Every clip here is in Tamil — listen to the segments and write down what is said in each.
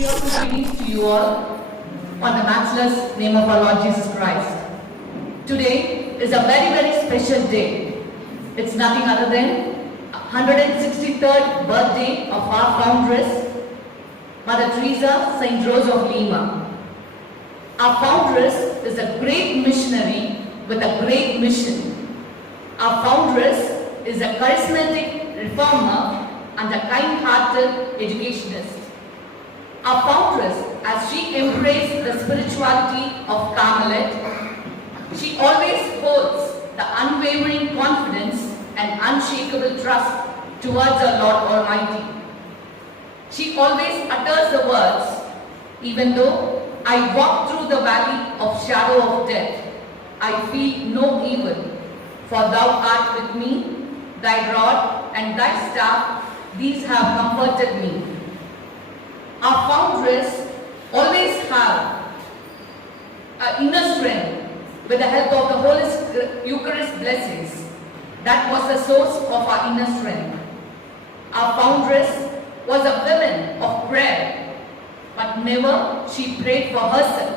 Cheerful greetings to you all on the matchless name of our Lord Jesus Christ. Today is a very, very special day. It's nothing other than 163rd birthday of our foundress, Mother Teresa St. Rose of Lima. Our foundress is a great missionary with a great mission. Our foundress is a charismatic reformer and a kind-hearted educationist. Our foundress, as she embraced the spirituality of Carmelite, she always holds the unwavering confidence and unshakable trust towards our Lord Almighty. She always utters the words, "Even though I walk through the valley of shadow of death, I feel no evil, for thou art with me, thy rod and thy staff, these have comforted me." Our foundress always have an inner strength with the help of the Holy Eucharist blessings. That was the source of our inner strength. Our foundress was a woman of prayer, but never she prayed for herself.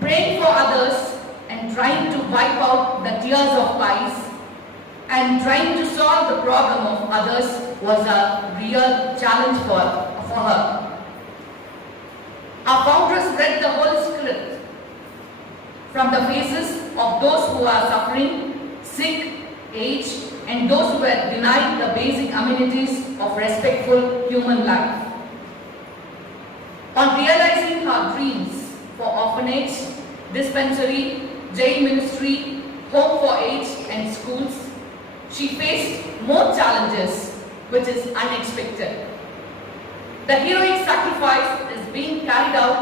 Praying for others and trying to wipe out the tears of eyes and trying to solve the problem of others was a real challenge for her. Our foundress read the Holy Script from the faces of those who are suffering, sick, aged, and those who were denied the basic amenities of respectful human life. On realizing her dreams for orphanage, dispensary, jail ministry, home for aged, and schools, she faced more challenges, which is unexpected. The heroic sacrifice is being carried out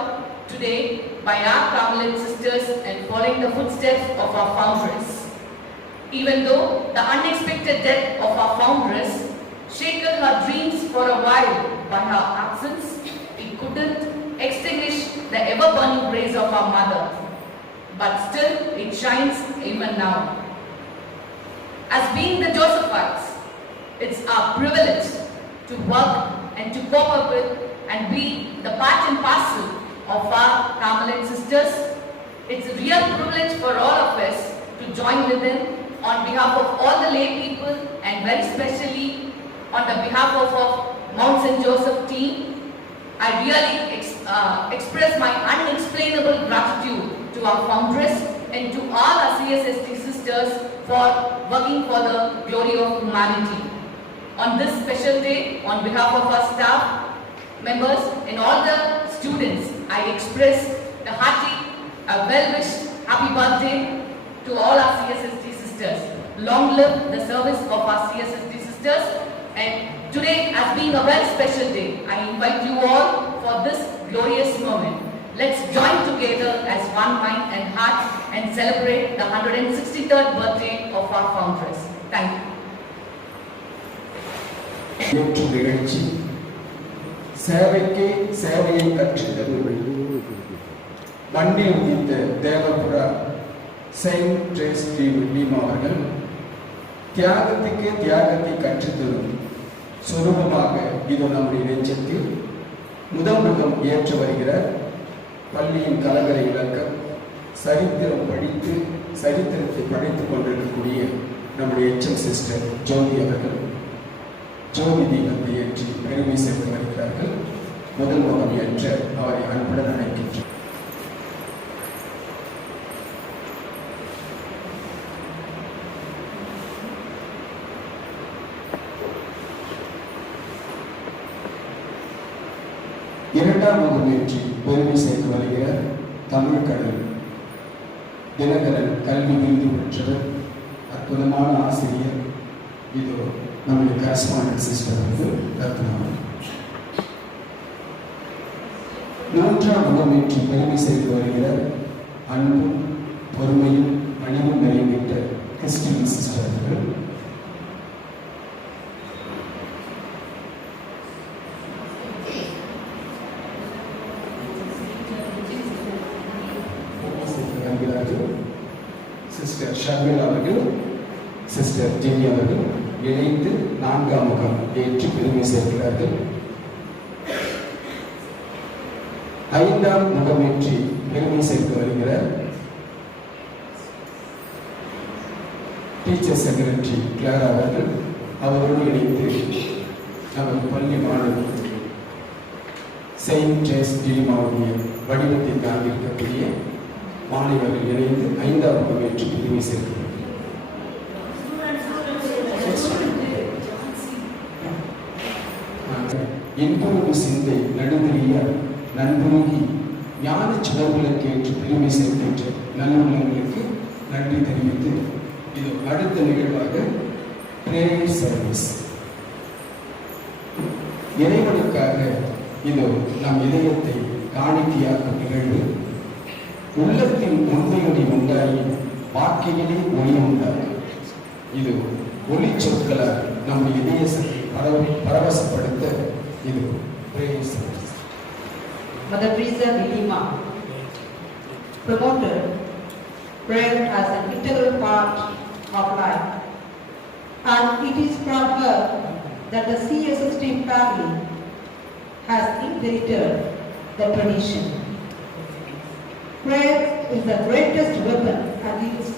today by our Carmelite sisters and following the footsteps of our foundress. Even though the unexpected death of our foundress shaken her dreams for a while by her absence, it couldn't extinguish the ever-burning rays of our mother. But still, it shines even now. As being the Josephites, it's our privilege to work and to cope up with and be the part and parcel of our Carmelite sisters. It's a real privilege for all of us to join with them on behalf of all the lay people and very specially on the behalf of our Mount St. Joseph team. I really express my unexplainable gratitude to our foundress and to all our CSST sisters for working for the glory of humanity. On this special day, on behalf of our staff, members and all the students, I express the hearty, well-wished happy birthday to all our CSST sisters. Long live the service of our CSST sisters, and today as being a very special day, I invite you all for this glorious moment. Let's join together as one mind and heart and celebrate the 163rd birthday of our foundress. Thank you. ஏற்று நிகழ்ச்சி சேவைக்கு சேவையை கற்றுதல். மண்ணில் உதித்த தேவபுரா செயின்ட் ட்ரேஸ் டி வில்லியம் அவர்கள் தியாகத்துக்கு தியாகத்தை கற்றுத்தரும் சுரூபமாக இது நம்முடைய நெஞ்சத்தில் முதல் ஏற்று வருகிறார். பள்ளியின் கலங்கரை விளக்கம் சரித்திரம் படித்து சரித்திரத்தை படித்துக் கொண்டிருக்கக்கூடிய நம்முடைய HM சிஸ்டர் ஜோதி அவர்கள் ஜோதி தீபத்தை ஏற்றி பெருமை சேர்த்து வருகிறார்கள். முதல் முகம் ஏற்ற அவரை அன்புடன் அழைக்கின்றனர். இரண்டாம் முகம் ஏற்றி பெருமை சேர்த்து வருகிறார் தமிழ் கடல் தினகரன் கல்வி விருது பெற்றவர், அற்புதமான ஆசிரியர். இது நம்முடைய கரஸ்பாண்டன்ட் சிஸ்டருக்கு ரத்னம். மூன்றாம் முகமேற்றி பெருமை செய்து வருகிறார் அன்பும் பொறுமையும் பணிவும் நிறைவேற்ற கிறிஸ்டின் சிஸ்டர்கள். சிஸ்டர் ஷர்மிளா அவர்கள், சிஸ்டர் ஜெனி அவர்கள் இணைந்து நான்காம் முகம் ஏற்றி பெருமை சேர்க்கிறார்கள். ஐந்தாம் முகமேற்றி பெருமை சேர்த்து வருகிறார் டீச்சர் செக்ரட்டரி கிளாரா அவர்கள். அவரோடு இணைந்து நமது பள்ளி மாணவி செயின்ட் ஜேம்ஸ் டிலிமாவுடைய வடிவத்தை தாங்கியிருக்கக்கூடிய மாணவர்கள் இணைந்து ஐந்தாம் முகமேற்றி பெருமை சேர்க்கிறார். என்பொரு சிந்தை நடுநிலைய நண்பருகி ஞான சுடர்களுக்கு ஏற்று பெருமை சேர்க்கின்ற நல்லுள்ளங்களுக்கு நன்றி தெரிவித்து இது அடுத்த நிகழ்வாக பிரேயர் சர்வீஸ். இறைவனுக்காக இது நம் இதயத்தை காணிக்கையாக்கும் நிகழ்வு. உள்ளத்தில் உண்மையொலி உண்டாகி வாழ்க்கையிலே ஒளி உண்டாகும். இது ஒளி சொற்களால் நம்முடைய இதயத்தை பரவசப்படுத்த இது prayer service. Mother Teresa de Lima promoted prayer as an integral part of life, and it is from her that the CS16 family has inherited the tradition. Prayer is the greatest weapon against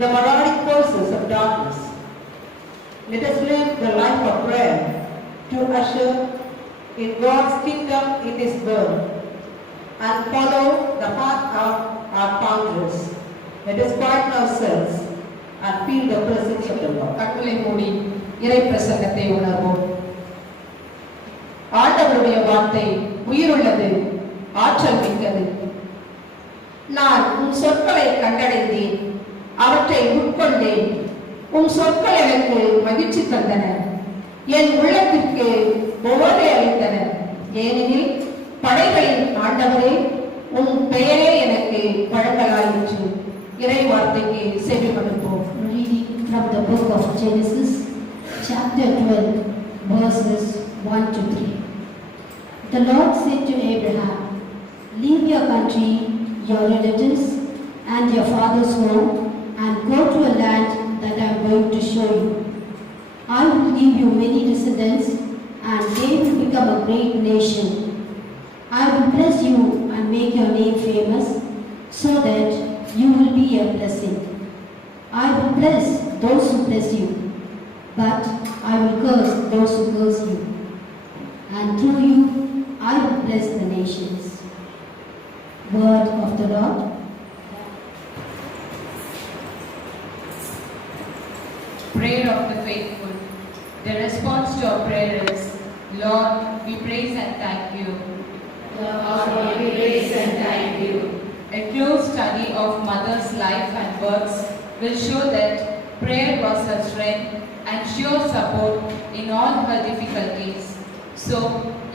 the marauding forces of darkness. Let us live the life of prayer to usher in God's kingdom in this world and follow the path of our founders. Let us quieten ourselves and feel the presence of the Lord. கண்களை மூடி இறை பிரசங்கத்தை உணர்வோம். ஆண்டவருடைய வார்த்தை உயிருள்ளது, ஆற்றல் மிக்கது. நான் உன் சொற்களை கண்டடைந்தேன், அவற்றை உட்கொண்டேன். உன் சொற்கள் எனக்கு மகிழ்ச்சி தந்தன, என் உள்ளத்திற்கு போதை அளித்தன. ஏனெனில் படைகளின் ஆண்டவரே, உன் பெயரே எனக்கு பழங்கலாயிற்று. இறை வார்த்தைக்கு செவிமடுப்போம். Reading from the book of Genesis, chapter 12, verses 1 to 3. The Lord said to Abraham, "Leave your country, your relatives, and your father's home, and go to a land that I am going to show you. I will give you many descendants, and they will become a great nation. I will bless you and make your name famous, so that you will be a blessing. I will bless those who bless you, but I will curse those who curse you. And through you, I will bless the nations." Word of the Lord. Prayer of the faithful. The response to our prayer is, Lord, we praise and thank you. Lord, we praise and thank you. A close study of Mother's life and works will show that prayer was her strength and sure support in all her difficulties. So,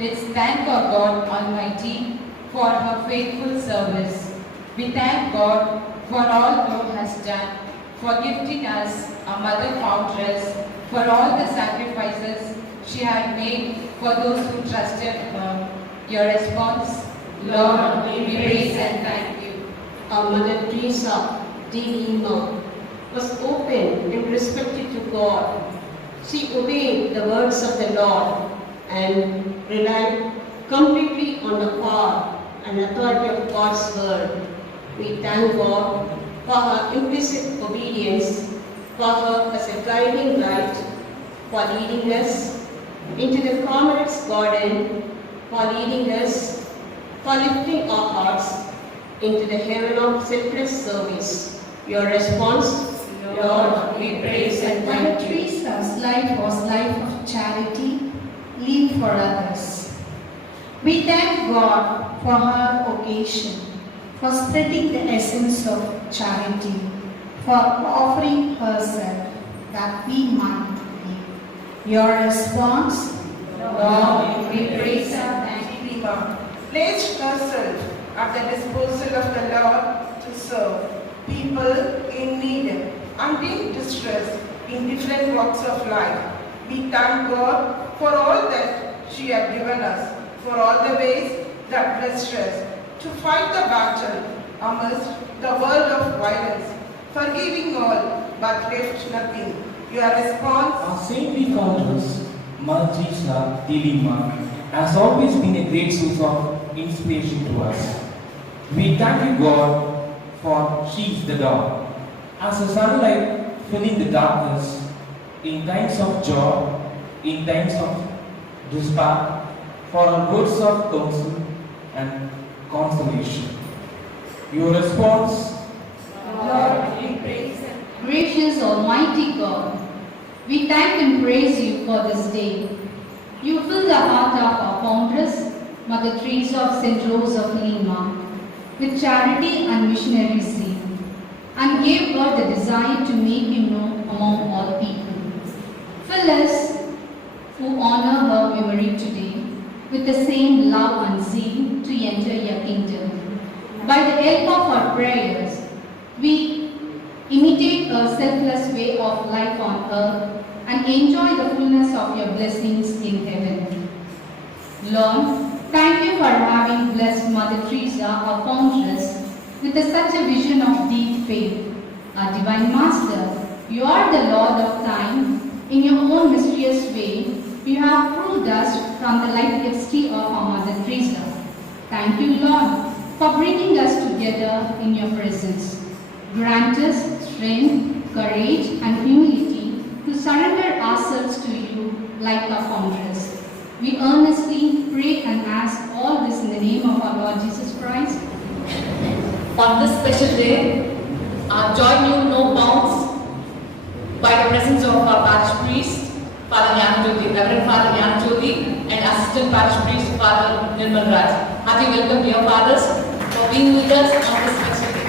let's thank our God Almighty for her faithful service. We thank God for all God has done, for gifting us a mother foundress, for all the sacrifices she had made for those who trusted her. Your response? Lord, we praise and thank you. Our Mother Teresa de Lima was open and receptive to God. She obeyed the words of the Lord and relied completely on the power and authority of God's word. We thank God for her implicit obedience, for her as a guiding light, for leading us into the Carmelite's garden, for leading us, for lifting our hearts into the heaven of selfless service. Your response? Lord, we praise and Mother thank you. Teresa's life was life of charity, live for others. We thank God for her vocation, for spreading the essence of charity, for offering herself that we might live. Your response? Lord, we praise and thank you. Placed herself at the disposal of the Lord to serve people in need and in distress in different walks of life. We thank God for all that she had given us, for all the ways that blessed us to fight the battle amidst the world of violence, forgiving all but left nothing. Your response? Our saintly foundress, Mother Teresa de Lima, has always been a great source of inspiration to us. We thank you, God, for she is the dawn. As a sunlight filling the darkness, in times of joy, in times of despair, for our words of counsel and consolation. Your response, Lord, we praise and Gracious Almighty God, we thank and praise you for this day. You fill the heart of our foundress, Mother Teresa of St. Rose of Lima, with charity and missionary zeal, and gave her the desire to make you known among all people. Fill us, who honor her memory today, with the same love and zeal to enter your kingdom. By the help of our prayers, we imitate a selfless way of life on earth and enjoy the fullness of your blessings in heaven. Lord, thank you for having blessed Mother Teresa, our foundress, with such a vision of deep faith. Our Divine Master, you are the Lord of time. In your own mysterious way, you have proved us from the life history of our Mother Teresa. Thank you, Lord, for bringing us together in your presence. Grant us strength, courage, and humility to surrender ourselves to you like our foundress. We earnestly pray and ask all this in the name of our Lord Jesus Christ. On this special day, our joy knew no bounds by the presence of our parish priest, Father Jnanajyoti, Reverend Father Jnanajyoti, and Assistant Parish Priest, Father Nirmal Raj. Hearty welcome, dear fathers, for being with us on this special day.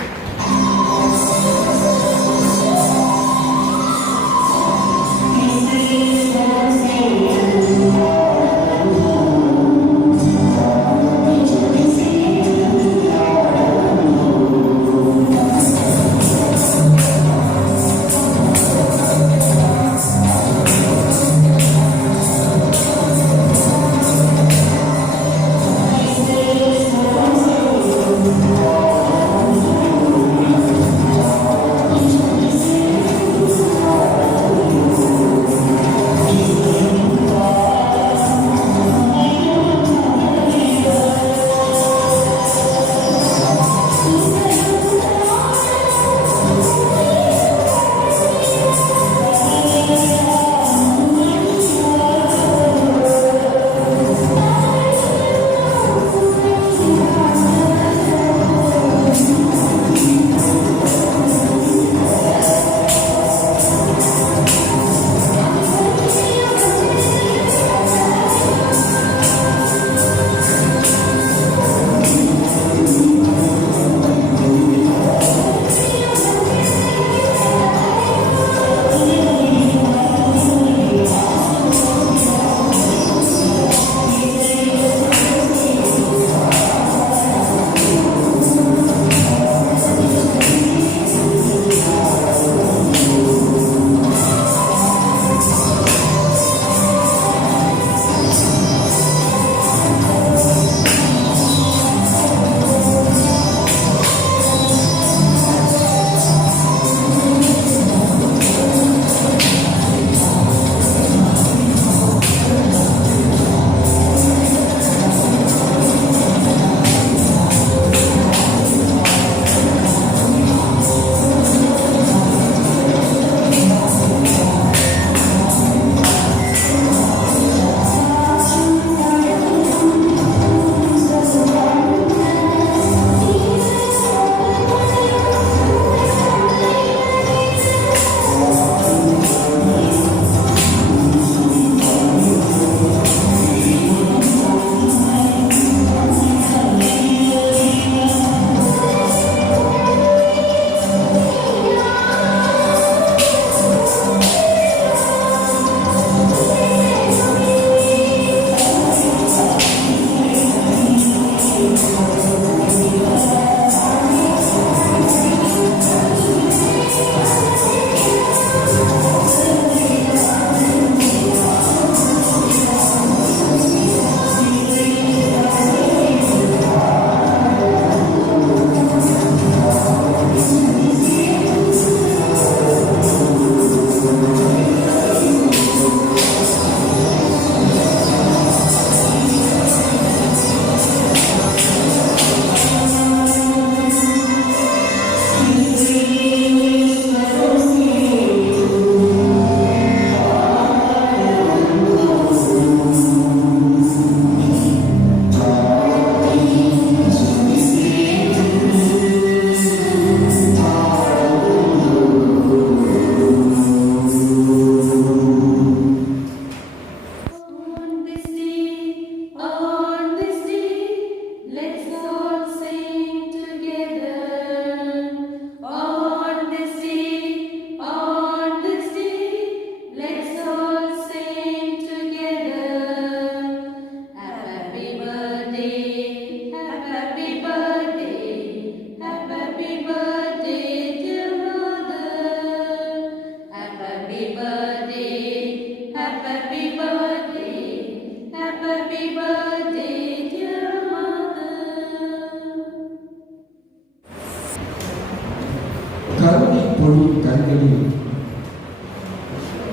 பொழி கண்களில்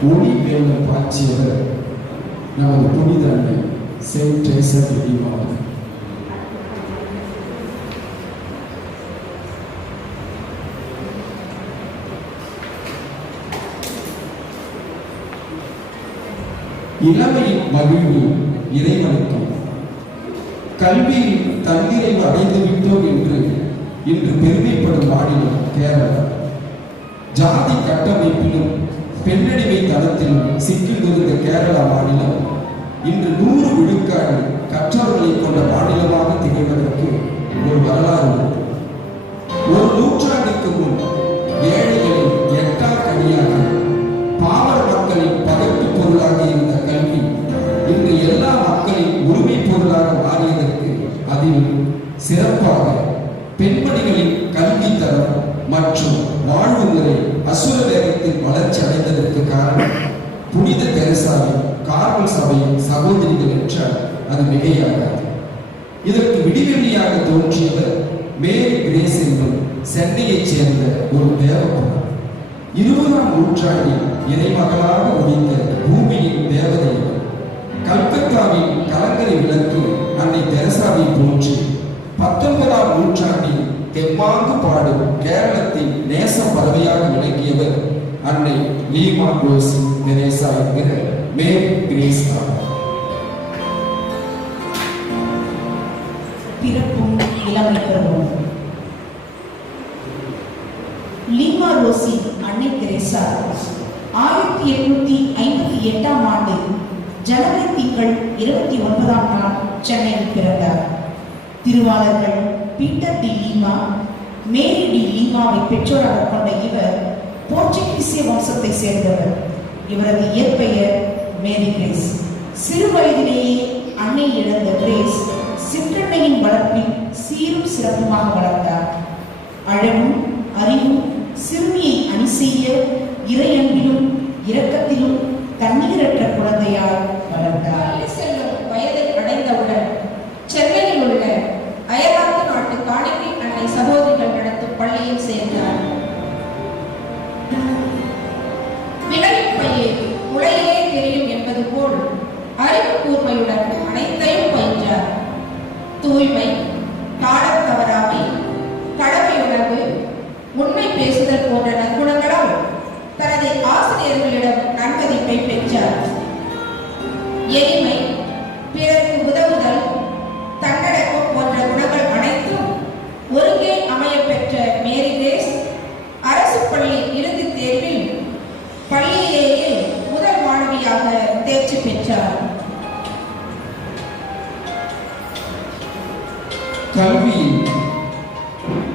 ஒளி மேலும் பாய்ச்சியவர் நமது புனித அன்னை செயின்ட் டெரேசா டி லீமா. இளமையின் மகிழ்வு இறைவனுக்கும் கல்வியில் தன்னிறைவு அடைந்து விட்டோம் என்று இன்று பெருமைப்படும் மாநிலம் கேரளா. ஜாதி கட்டமைப்பிலும் பெண்ணடிமை தளத்திலும் சிக்கியிருந்த கேரளா மாநிலம் இன்று 100 விழுக்காடு கற்றவர்களை கொண்ட மாநிலமாக திகழ்வதற்கு ஒரு வரலாறு உண்டு. ஒரு நூற்றாண்டுக்கு முன் ஏழைகளின் எட்டாக்கனியாக பாமர மக்களின் பகட்டு பொருளாக இருந்த கல்வி இன்று எல்லா மக்களின் உரிமை பொருளாக மாறியதற்கு அதில் சிறப்பாக பெண்மணிகளின் கல்வி தரம் மற்றும் வாழ்வு முறை அசுர வேகத்தில் வளர்ச்சி அடைந்ததற்கு காரணம் புனித தெரசாவின் கார்மல் சபையின் சகோதரிகள் என்றால் அது மிகையாகாது. இதற்கு விடிவெள்ளியாக தோன்றியவர் மேரி கிரேஸ் என்னும் சென்னையைச் சேர்ந்த ஒரு தேவகுமார். 20ஆம் நூற்றாண்டில் இறைமகளாக உதித்த பூமியின் தேவதை. கல்கத்தாவின் கலங்கரை விளக்கு அன்னை தெரசாவை போன்று 19ஆம் நூற்றாண்டில் தெம்மாங்கு பாடும் கேரளத்தின் நேச பறவையாக விளங்கியவர் அன்னை லீமா ரோஸ் தெரேசா என்கிற மேரி கிரேஸ் ஆவார். பிறப்பும் இளமை பருவம். லீமா ரோசி அன்னை தெரேசா 1858ஆம் ஆண்டு ஜனவரி திங்கள் 29ஆம் நாள் சென்னையில் பிறந்தார். திருவாளர்கள் பீட்டர் டி லீமா, மேரி டி லீமாவை பெற்றோராக கொண்ட இவர் போர்ச்சுகீசிய வம்சத்தை சேர்ந்தவர். இவரது இயற்பெயர் மேரி கிரேஸ். சிறு வயதிலேயே அன்னை இழந்த கிரேஸ் சிற்றன்னையின் வளர்ப்பில் சீரும் சிறப்புமாக வளர்ந்தார். அழகும் அறிவும் சிறுமியை அணி செய்ய இறையன்பிலும் இரக்கத்திலும் தண்ணீரற்ற குழந்தையால் வளர்ந்தார். செல்லும் வயதை அடைந்தவுடன் சென்னையில் உள்ள அயர்லாந்து நாட்டு காணிக்கை அன்னை சகோதரிகள் நடத்தும் பள்ளியில் சேர்ந்தார். விளையும் பையே உலகிலே தெரியும் என்பது போல் அறிவு கூர்மையுடன் அனைத்தையும் பயின்றார். தூய்மை, காலம் தவறாமை, கடமையுணர்வு, உண்மை பேசுதல் போன்ற நற்குணங்களால் தனது ஆசிரியர்களிடம் நன்மதிப்பை பெற்றார். எளிமை, பிறருக்கு உதவுதல், தன்னடக்கம் போன்ற குணங்கள் அனைத்தும் ஒருங்கே அமைய பெற்ற மேரி கிரேஸ் அரசு பள்ளி இறுதித் தேர்வில் பள்ளியிலேயே முதல் மாணவியாக தேர்ச்சி பெற்றார். கல்வியில்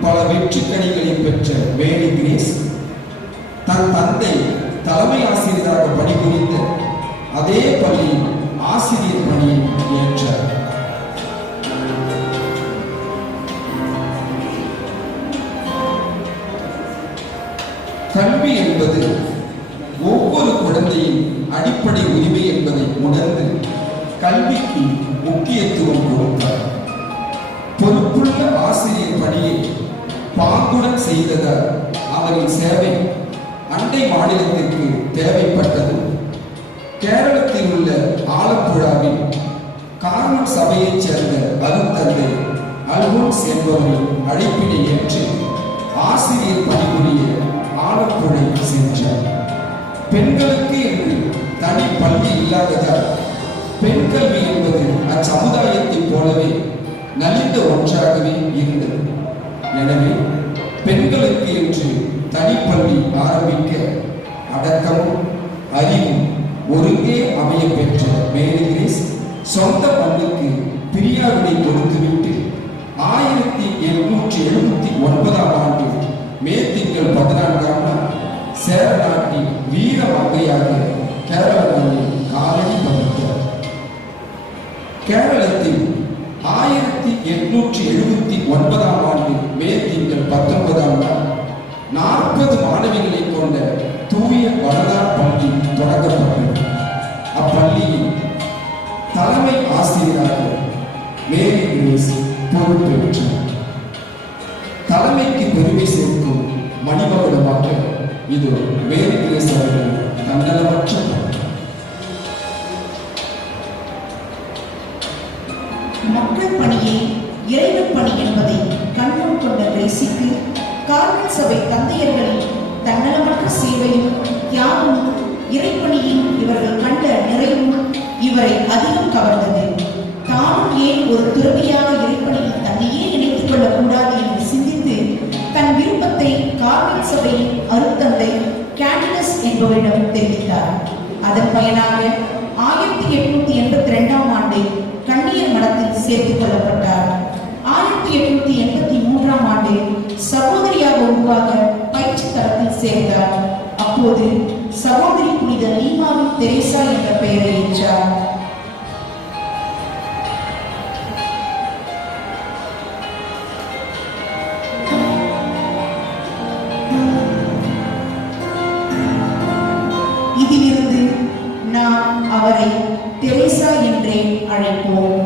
பல வெற்றிக்கணிகளை பெற்ற மேரி கிரேஸ் தன் தந்தை தலைமை ஆசிரியராக பணிபுரிந்த அதே பள்ளியில் ஆசிரியர் பணியை ஏற்றார். கல்வி என்பது ஒவ்வொரு குழந்தையின் அடிப்படை உரிமை என்பதை உணர்ந்து கல்விக்கு முக்கியத்துவம் கொடுத்தார். பொறுப்புள்ள ஆசிரியர் பணியை பாங்குடன் செய்ததால் அவரின் சேவை அண்டை மாநிலத்திற்கு தேவைப்பட்டது. கேரளத்தில் உள்ள ஆலப்புழாவில் கார்மல் சபையைச் சேர்ந்த அருத்தந்தை அல்போன்ஸ் என்பவரின் அழைப்பினை ஏற்று ஆசிரியர் பணிபுரிய ஆலப்புழை சென்றார். பெண்களுக்கு என்று தனி பள்ளி இல்லாததால் பெண் கல்வி என்பது அச்சமுதாயத்தைப் போலவே நலிந்த ஒன்றாகவே இருந்தது. எனவே பெண்களுக்கு என்று தனிப்பள்ளி ஆரம்பிக்க அடக்கமும் அறிவும் ஒருங்கே அமைய பெற்ற மேரி கிரேஸ் சொந்த மண்ணுக்கு பிரியாவினை கொடுத்துவிட்டு 1879ஆம் ஆண்டு மே திங்கள் 14ஆம் நாள் சேர நாட்டின் வீர மங்கையாக கேரள மண்ணில் காலடி பதித்தார். கேரளத்தில் 1879ஆம் ஆண்டு மே திங்கள் 19ஆம் நாள் 40 மாணவிகளை கொண்ட தூய வரலாறு பள்ளி தொடங்கப்பட்டது. அப்பள்ளியில் தலைமை ஆசிரியராக மேரி கிரேஸ் பொறுப்பேற்றார். தலைமைக்கு பெருமை சேர்க்கும் மணிமகுடமாக இது மேரி கிரேஸ் அவர்கள் தன்னலமற்ற பணி. மக்கள் பணியை இறைவன் பணி என்பதை கண்முன் கொண்ட கிரேசிக்கு கார்மல் சபை தந்தையர்களின் தன்னலமற்ற சேவையும் தியாகமும் இறைப்பணியில் இவர்கள் கண்ட நிறைவும் இவரை அதிகம் கவர்ந்தது. தானும் ஏன் ஒரு துறவியாக இறைப்பணியில் தன்னையே இணைத்துக் கொள்ளக்கூடாது என்று சிந்தித்து தன் விருப்பத்தை கார்மல் சபையின் அருத்தந்தை கேண்டிலஸ் என்பவரிடம் தெரிவித்தார். அதன் பயனாக 1882ஆம் ஆண்டு கன்னியர் மடத்தில் சேர்த்துக் கொள்ளப்பட்டார். 1883ஆம் ஆண்டு சகோதரியாக உருவாக பயிற்சி தளத்தில் சேர்ந்தார். அப்போது சகோதரி புனித நீமாவின் தெரேசா என்ற பெயரை ஏற்றார். இதிலிருந்து நாம் அவரை தெரேசா என்றே அழைப்போம்.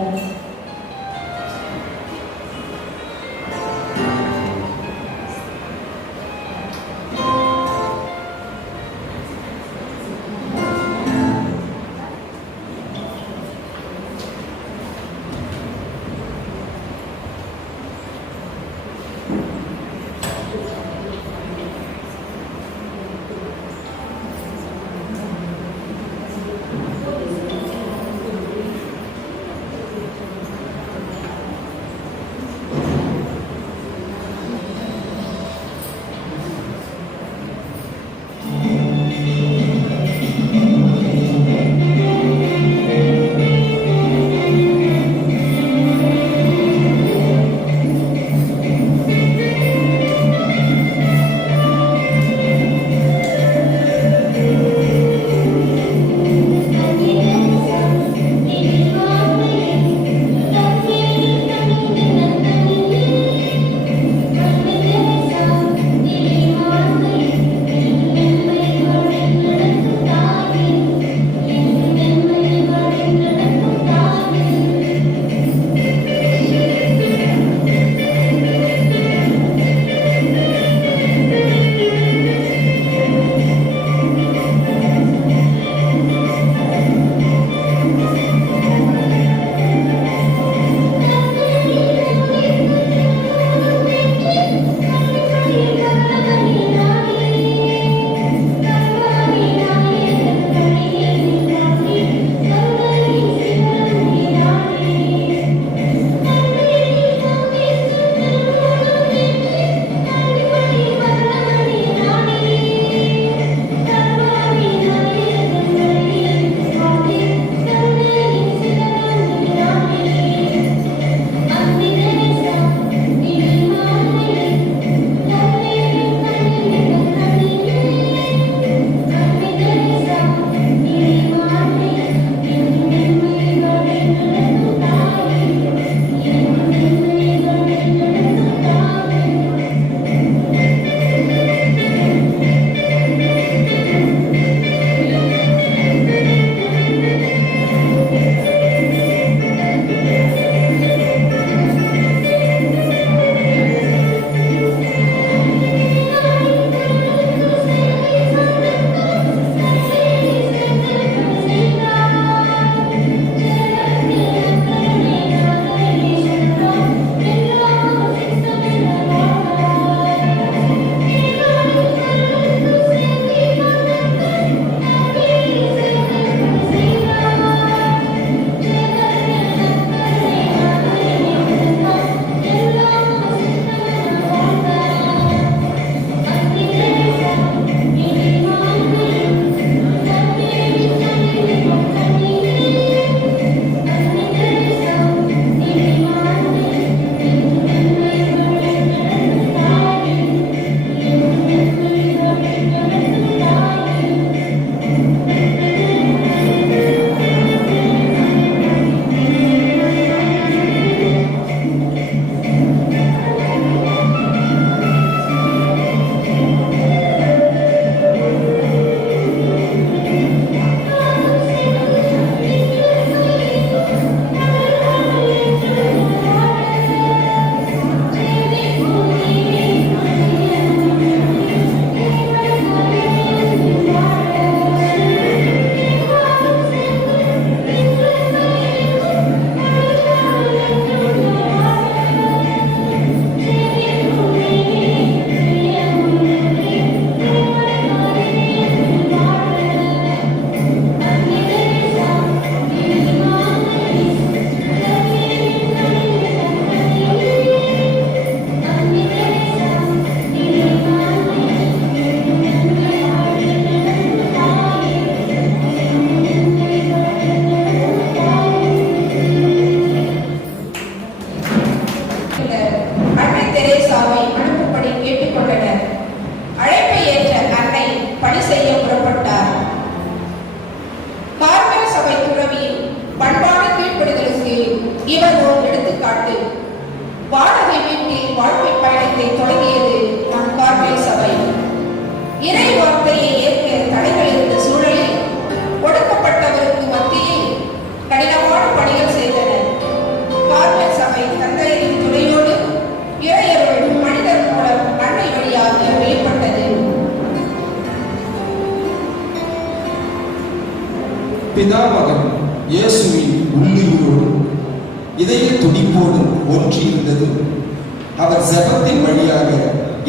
தெரேசாவை அனுப்பும்படி கேட்டுக்கொண்டனர். அழைப்பை ஏற்ற அன்னை பணி செய்ய புறப்பட்டார். கார்மேல் சபை துறவியின் பண்பான கீழ்ப்படிதலுக்கு இவர் ஒரு எடுத்துக்காட்டு. வாடகை வீட்டில் வாழ்க்கை பயணத்தை தொடங்கியது நம் கார்மேல் சபை. இறை வார்த்தையை ஏற்க தடைகள் இருந்த சூழலில் ஒடுக்கப்பட்டவருக்கு மத்தியில் கடினமான பணிகள் செய்தனர். கார்மேல் சபை தந்தையரின் துணையோடு இறையருள் மனிதர் மூலம் அன்னை வழியாக வெளிப்பட்டது. பிதாமகன் இயேசுவின் உள்ளுயிரோடு இதய துடிப்போடு ஒன்றியிருந்தது. அவர் ஜெபத்தின் வழியாக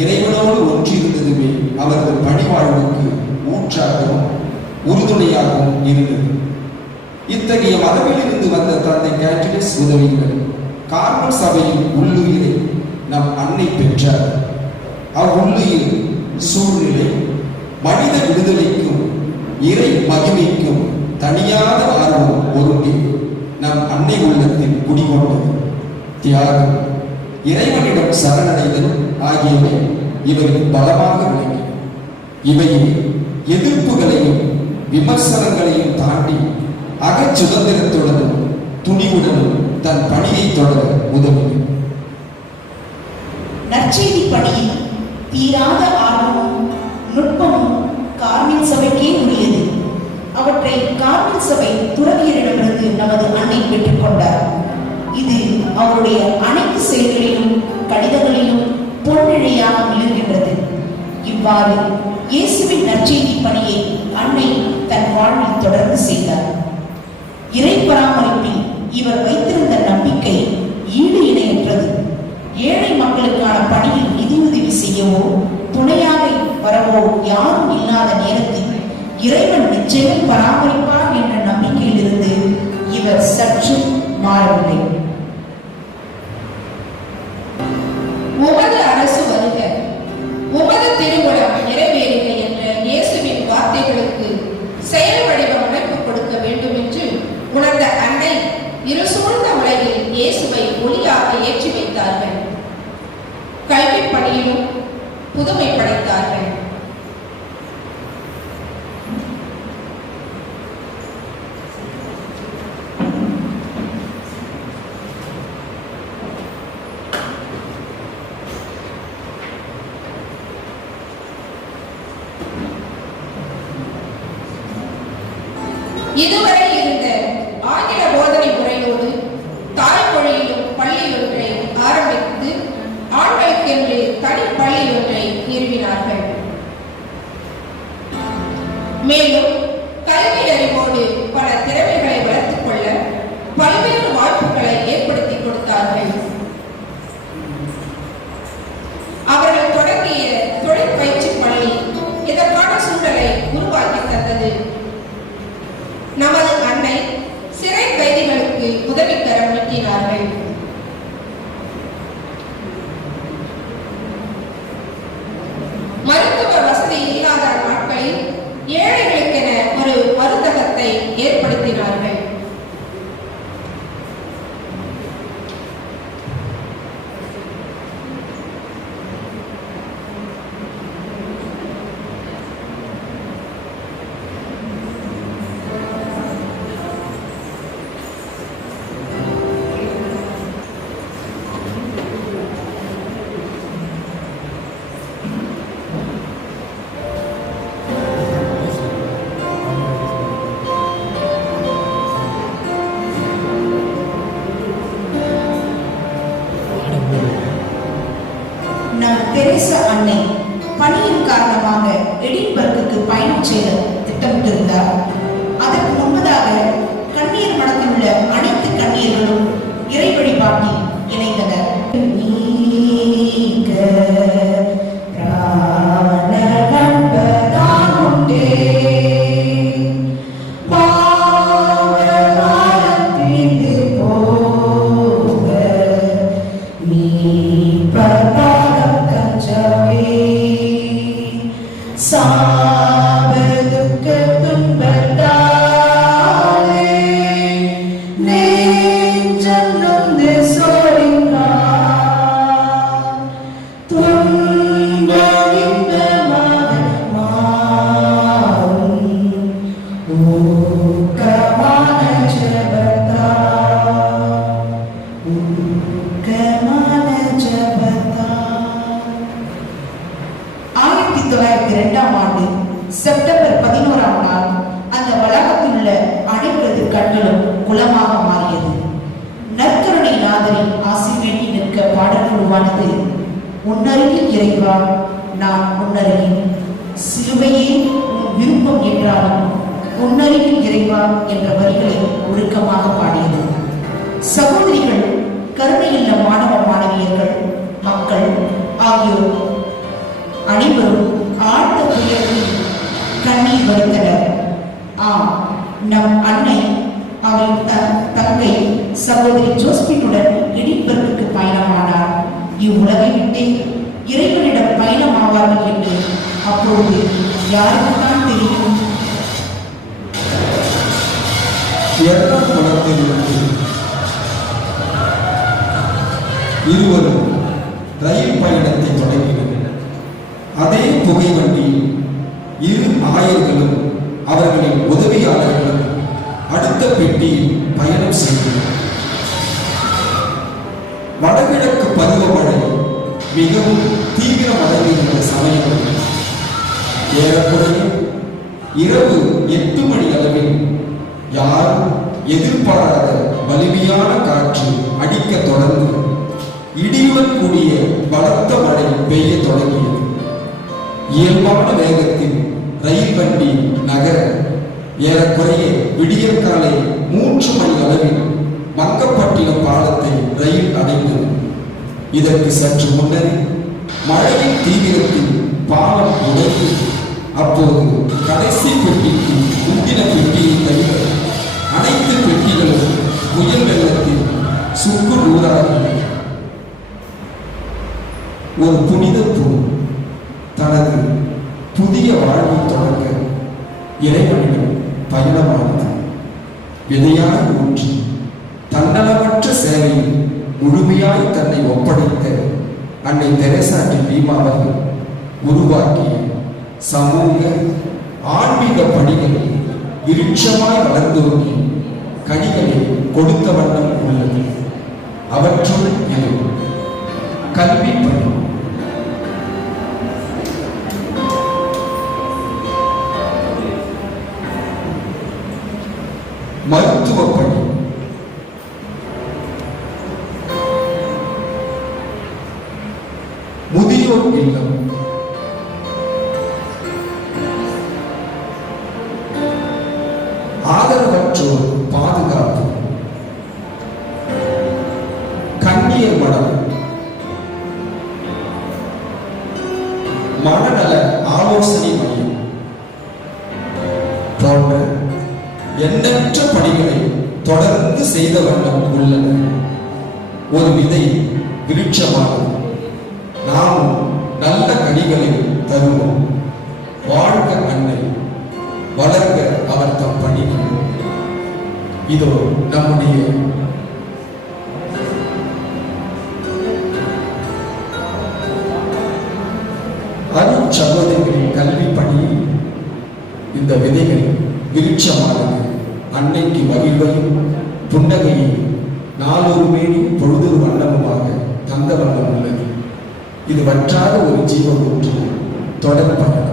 இறைவனோடு ஒன்றியிருந்ததுமே அவரது பணிவாழ்வுக்கு ஊற்றாகவும் உறுதுணையாகவும் இருந்தது. இத்தகைய மரபிலிருந்து வந்த தந்தை கேட்டலிஸ் உதவிகள் கார்மல் சபையின் உள்ளுயிரை நம் அன்னை பெற்றார். அவ்வுள்ளுயிர் சூழ்நிலை மனித விடுதலைக்கும் இறை மகிமைக்கும் தனியாத ஆர்வம் ஒருங்கே நம் அன்னை உள்ளத்தில் குடிகொண்டது. தியாகம், இறைவனிடம் சரணடைதல் ஆகியவை இவரின் பலமாக விளங்கின. இவையே எதிர்ப்புகளையும் விமர்சனங்களையும் தாண்டி அகச்சுதந்திரத்துடனும் துணிவுடனும் தன் பணியை தொடர உதவின. நற்செய்தி பணியில் தீராத ஆர்வமும் நுட்பமும் கார்மேல் சபைக்கே உரியது. அவற்றை கார்மேல் சபை துறவியரிடமிருந்து நமது அன்னை பெற்றுக்கொண்டார். இது அவருடைய அனைத்து செயல்களிலும் கடிதங்களிலும் பொன்னிழையாக விளங்குகின்றது. இவ்வாறு இயேசுவின் நற்செய்தி பணியை அன்னை தன் வாழ்வில் தொடர்ந்து செய்தார். இறை பராமரிப்பில் இவர் வைத்திருந்த நம்பிக்கை ஈடு இணையற்றது. ஏழை மக்களுக்கான பணியில் நிதியுதவி செய்யவோ துணையாக வரவோ யாரும் இல்லாத நேரத்தில் இறைவன் நிச்சயம் பராமரிப்பார் என்ற நம்பிக்கையிலிருந்து இவர் சற்று மாறவில்லை. உமது அரசு வருக, உமது திருவுளம் நிறைவேறுக என்ற இயேசுவின் வார்த்தைகளுக்கு செயல் வடிவ அமைப்பு கொடுக்க வேண்டும் என்று உணர்ந்த அன்னை இருசூழ்ந்த உலகில் இயேசுவை ஒளியாக ஏற்றி வைத்தார்கள். கல்வி பணியிலும் புதுமை படைத்தார்கள். இதுவரை இருந்த ஆங்கில போதனை முறையோடு தாய்மொழியிலும் பள்ளி ஒன்றை ஆரம்பித்து ஆண்களுக்கென்று தனி பள்ளி ஒன்றை நிறுவினார்கள். மேலும் கல்வி அறிவோடு பல திறமைகளை வளர்த்துக் கொள்ள பல்வேறு வாய்ப்புகளை ஏற்படுத்தி கொடுத்தார்கள். அவர்கள் தொடங்கிய தொழிற்பயிற்சி பள்ளி இதற்கான சூழலை உருவாக்கி தந்தது. நமது அன்னை சிறை கைதிகளுக்கு உதவிக்கரம் நீட்டினார்கள். மருத்துவ வசதி இல்லாத நாட்களில் ஏழைகளுக்கென ஒரு மருந்தகத்தை ஏற்படுத்தினார்கள். தெரேசா அன்னை பணியின் காரணமாக எடின்பர்க்குக்கு பயணம் செய்ய திட்டமிட்டிருந்தார். அதற்கு முன்பதாக கண்ணீர் மடத்தில் உள்ள அனைத்து கண்ணீர்களும் இறை வழிபாட்டில் இணைந்தனர். மாதிரி ஆசி வேண்டி நிற்க பாடல் குழுவானது உன்னருகில் இறைவா நான் உன்னருகில், சிலுவையே உன் விருப்பம் என்றாலும் உன்னருகில் இறைவா என்ற வரிகளை உருக்கமாக பாடியது. சகோதரிகள், கருணையுள்ள மாணவ மாணவியர்கள், மக்கள் ஆகியோர் அனைவரும் ஆழ்ந்த துயரில் கண்ணீர் வடித்தனர். ஆம், நம் அன்னை அவள் தங்கை சகோதரி ஜோஸ்பினுடன் எடின்பர்க்கு பயணமானார். இவ்வுலகை விட்டே இறைவனிடம் பயணமாவார்கள் என்று அப்பொழுது யாருக்குத்தான் தெரியும்? எர்ணாகுளத்திலிருந்து இருவரும் ரயில் பயணத்தை தொடங்கினர். அதே புகைவண்டியில் இரு ஆயர்களும் அவர்களின் உதவியாளர்களும் அடுத்த பெட்டியில் பயணம் செய்தனர். வடகிழக்கு பருவமழை மிகவும் தீவிரமடைந்திருந்த சமயம் ஏறக்குறைய இரவு 8 மணி அளவில் யாரும் எதிர்பாராத வலிமையான காற்று அடிக்க தொடர்ந்து இடியுடன் கூடிய பலத்த மழை பெய்ய தொடங்கியது. இயல்பான வேகத்தில் ரயில் வண்டி நகர ஏறக்குறைய விடியற்காலை 3 மணி அளவில் மங்கப்பட்டினம் பாலத்தை ரயில் அடைந்தது. இதற்கு சற்று முன்னரே மழையின் தீவிரத்தில் பாலம் உடைந்து அப்போது கடைசி பெட்டிக்கு முந்தின பெட்டியை தவிர அனைத்து பெட்டிகளும் புயல் வெள்ளத்தில் சுக்கு நூறாகி ஒரு புனித பூ தனது புதிய வாழ்வை தொடங்க இறைவனிடம் பயணமானது. விதையாக ஊற்றி தன்னலமற்ற சேவையில் முழுமையாய் தன்னை ஒப்படைத்த அன்னை தெரேசாட்டி பீமாவை உருவாக்கிய சமூக ஆன்மீக பணிகள் விருட்சமாய் வளர்ந்தோங்கி கனிகளை கொடுத்த வண்ணம் உள்ளது. அவற்றுள் இது கல்வி பணி. மருத்துவ பணி, முதியோர் இல்லம், ஆதரவற்றோர் பாதுகாப்பு, கண்ணியர் மடம், மனநல ஆலோசனை மையம் போன்ற எண்ணற்ற பணிகளை தொடர்ந்து செய்த வண்ணம் உள்ளன. ஒரு விதை விருட்சமானது. நாமும் நல்ல கனிகளை தருவோம். வாழ்க அன்னை, வளர்க அவர் தம் பணி. இதோ நம்முடைய அருள் சகோதரிகளின் கல்வி பணியில் இந்த விதைகள் விருட்சமானது அன்னைக்கு மகிழ்வையும் புன்னகையும் நாளொரு மேனியும் பொழுதொரு வண்ணமுமாக தந்த வண்ணம் உள்ளது. இது வற்றாத ஒரு ஜீவக்கூற்று தொடர் பயணம்.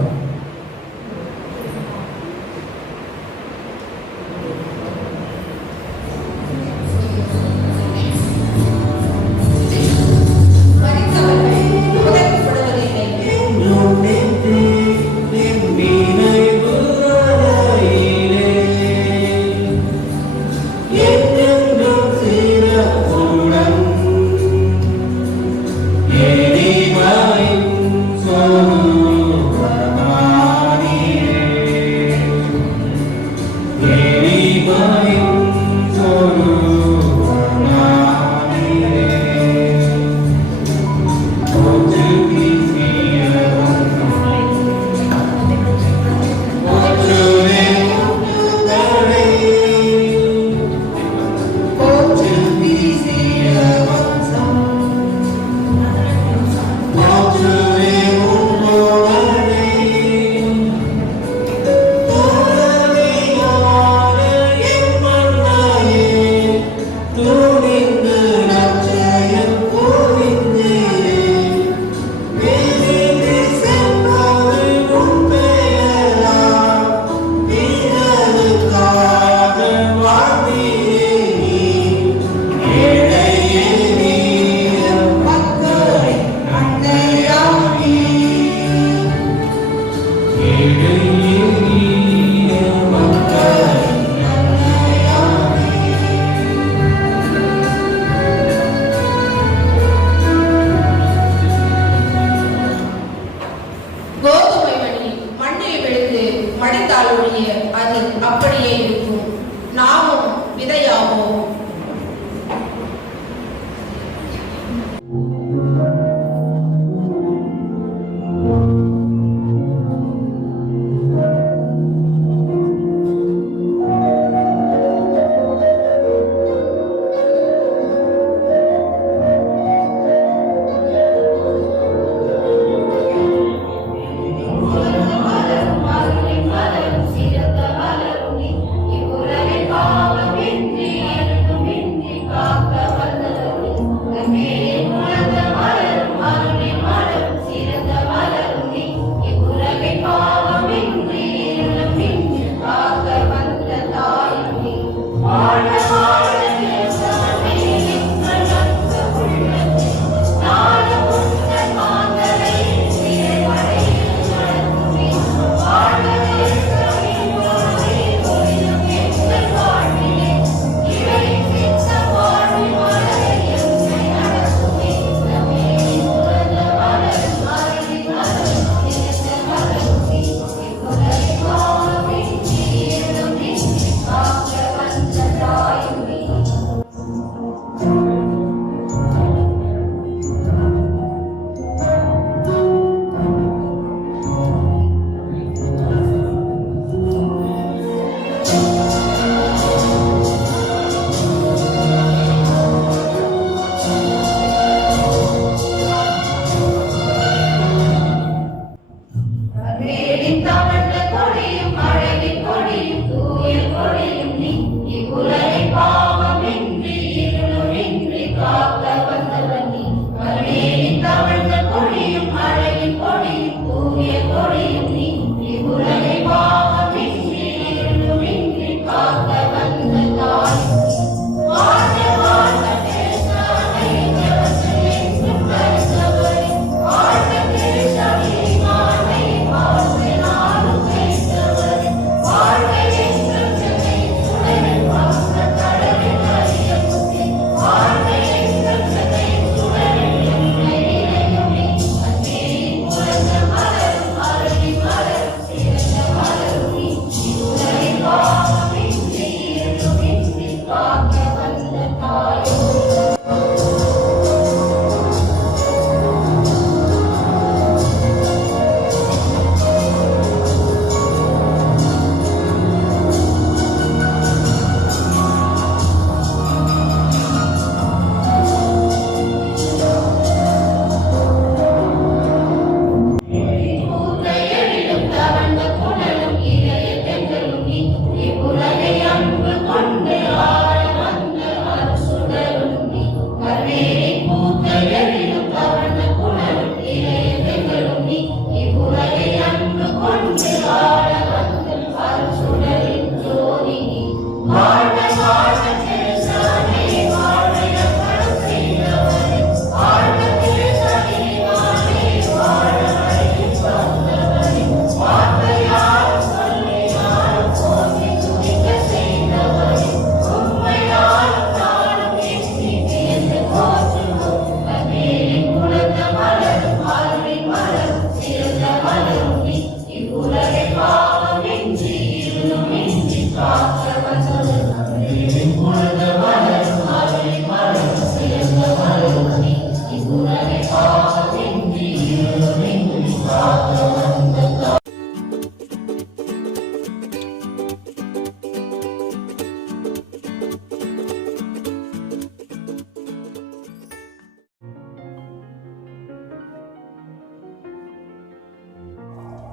Amen.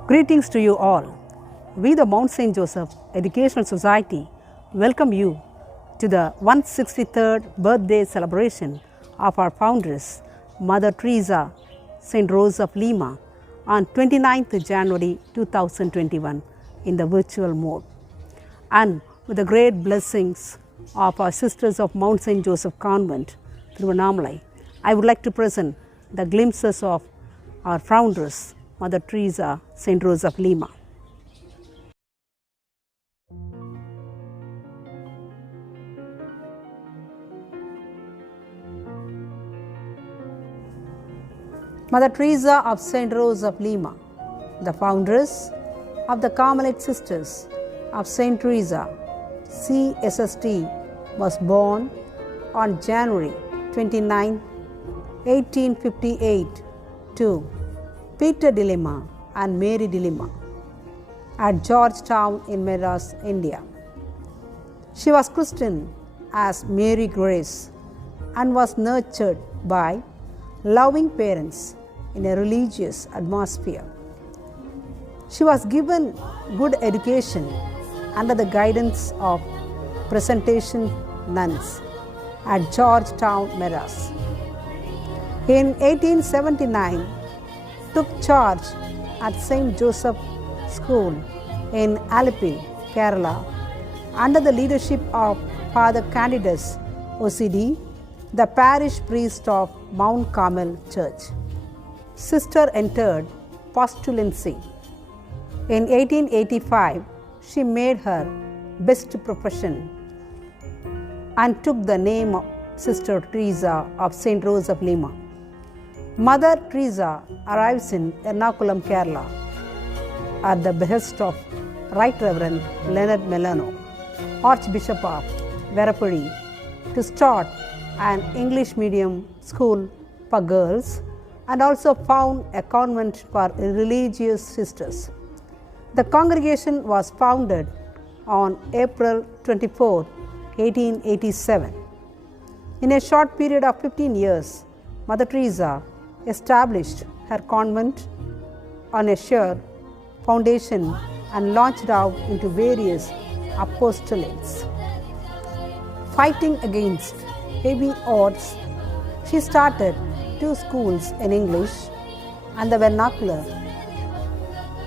Greetings to you all. We, the Mount St. Joseph Educational Society, welcome you to the 163rd birthday celebration of our foundress, Mother Teresa, St. Rose of Lima, on 29th January 2021 in the virtual mode. And with the great blessings of our sisters of Mount St. Joseph Convent, Thiruvannamalai, I would like to present the glimpses of our foundress, Mother Teresa, St. Rose of Lima. Mother Teresa of St. Rose of Lima, the foundress of the Carmelite Sisters of St. Teresa, CSST, was born on January 29, 1858 to Peter de Lima and Mary de Lima at Georgetown in Madras, India. She was christened as Mary Grace and was nurtured by loving parents in a religious atmosphere. She was given good education under the guidance of Presentation nuns at Georgetown, Madras. In 1879, took charge at St. Joseph School in Alleppey, Kerala, under the leadership of Father Candidus OCD, the parish priest of Mount Carmel Church. Sister entered postulancy. In 1885, she made her best profession and took the name of Sister Teresa of St. Rose of Lima. Mother Teresa arrives in Ernakulam, Kerala, at the behest of Right Reverend Leonard Melano, Archbishop of Verapuri, to start an English medium school for girls and also found a convent for religious sisters. The congregation was founded on April 24, 1887. In a short period of 15 years, Mother Teresa established her convent on a sure foundation and launched out into various apostolates. Fighting against heavy odds, she started 2 schools in English and the vernacular,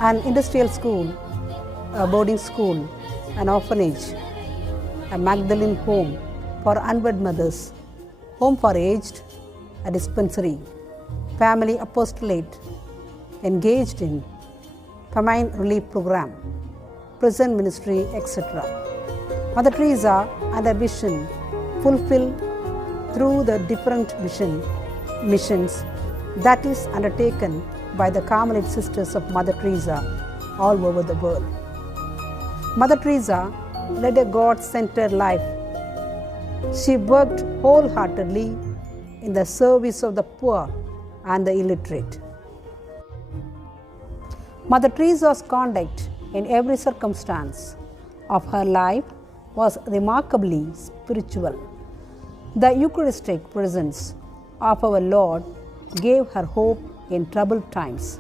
an industrial school, a boarding school, an orphanage, a Magdalene home for unwed mothers, home for aged, a dispensary, family apostolate, engaged in famine relief program, prison ministry, etc. Mother Teresa and her vision fulfilled through the different missions that is undertaken by the Carmelite Sisters of Mother Teresa all over the world. Mother Teresa led a God-centered life. She worked wholeheartedly in the service of the poor and the illiterate. Mother Teresa's conduct in every circumstance of her life was remarkably spiritual. The Eucharistic presence of our Lord gave her hope in troubled times.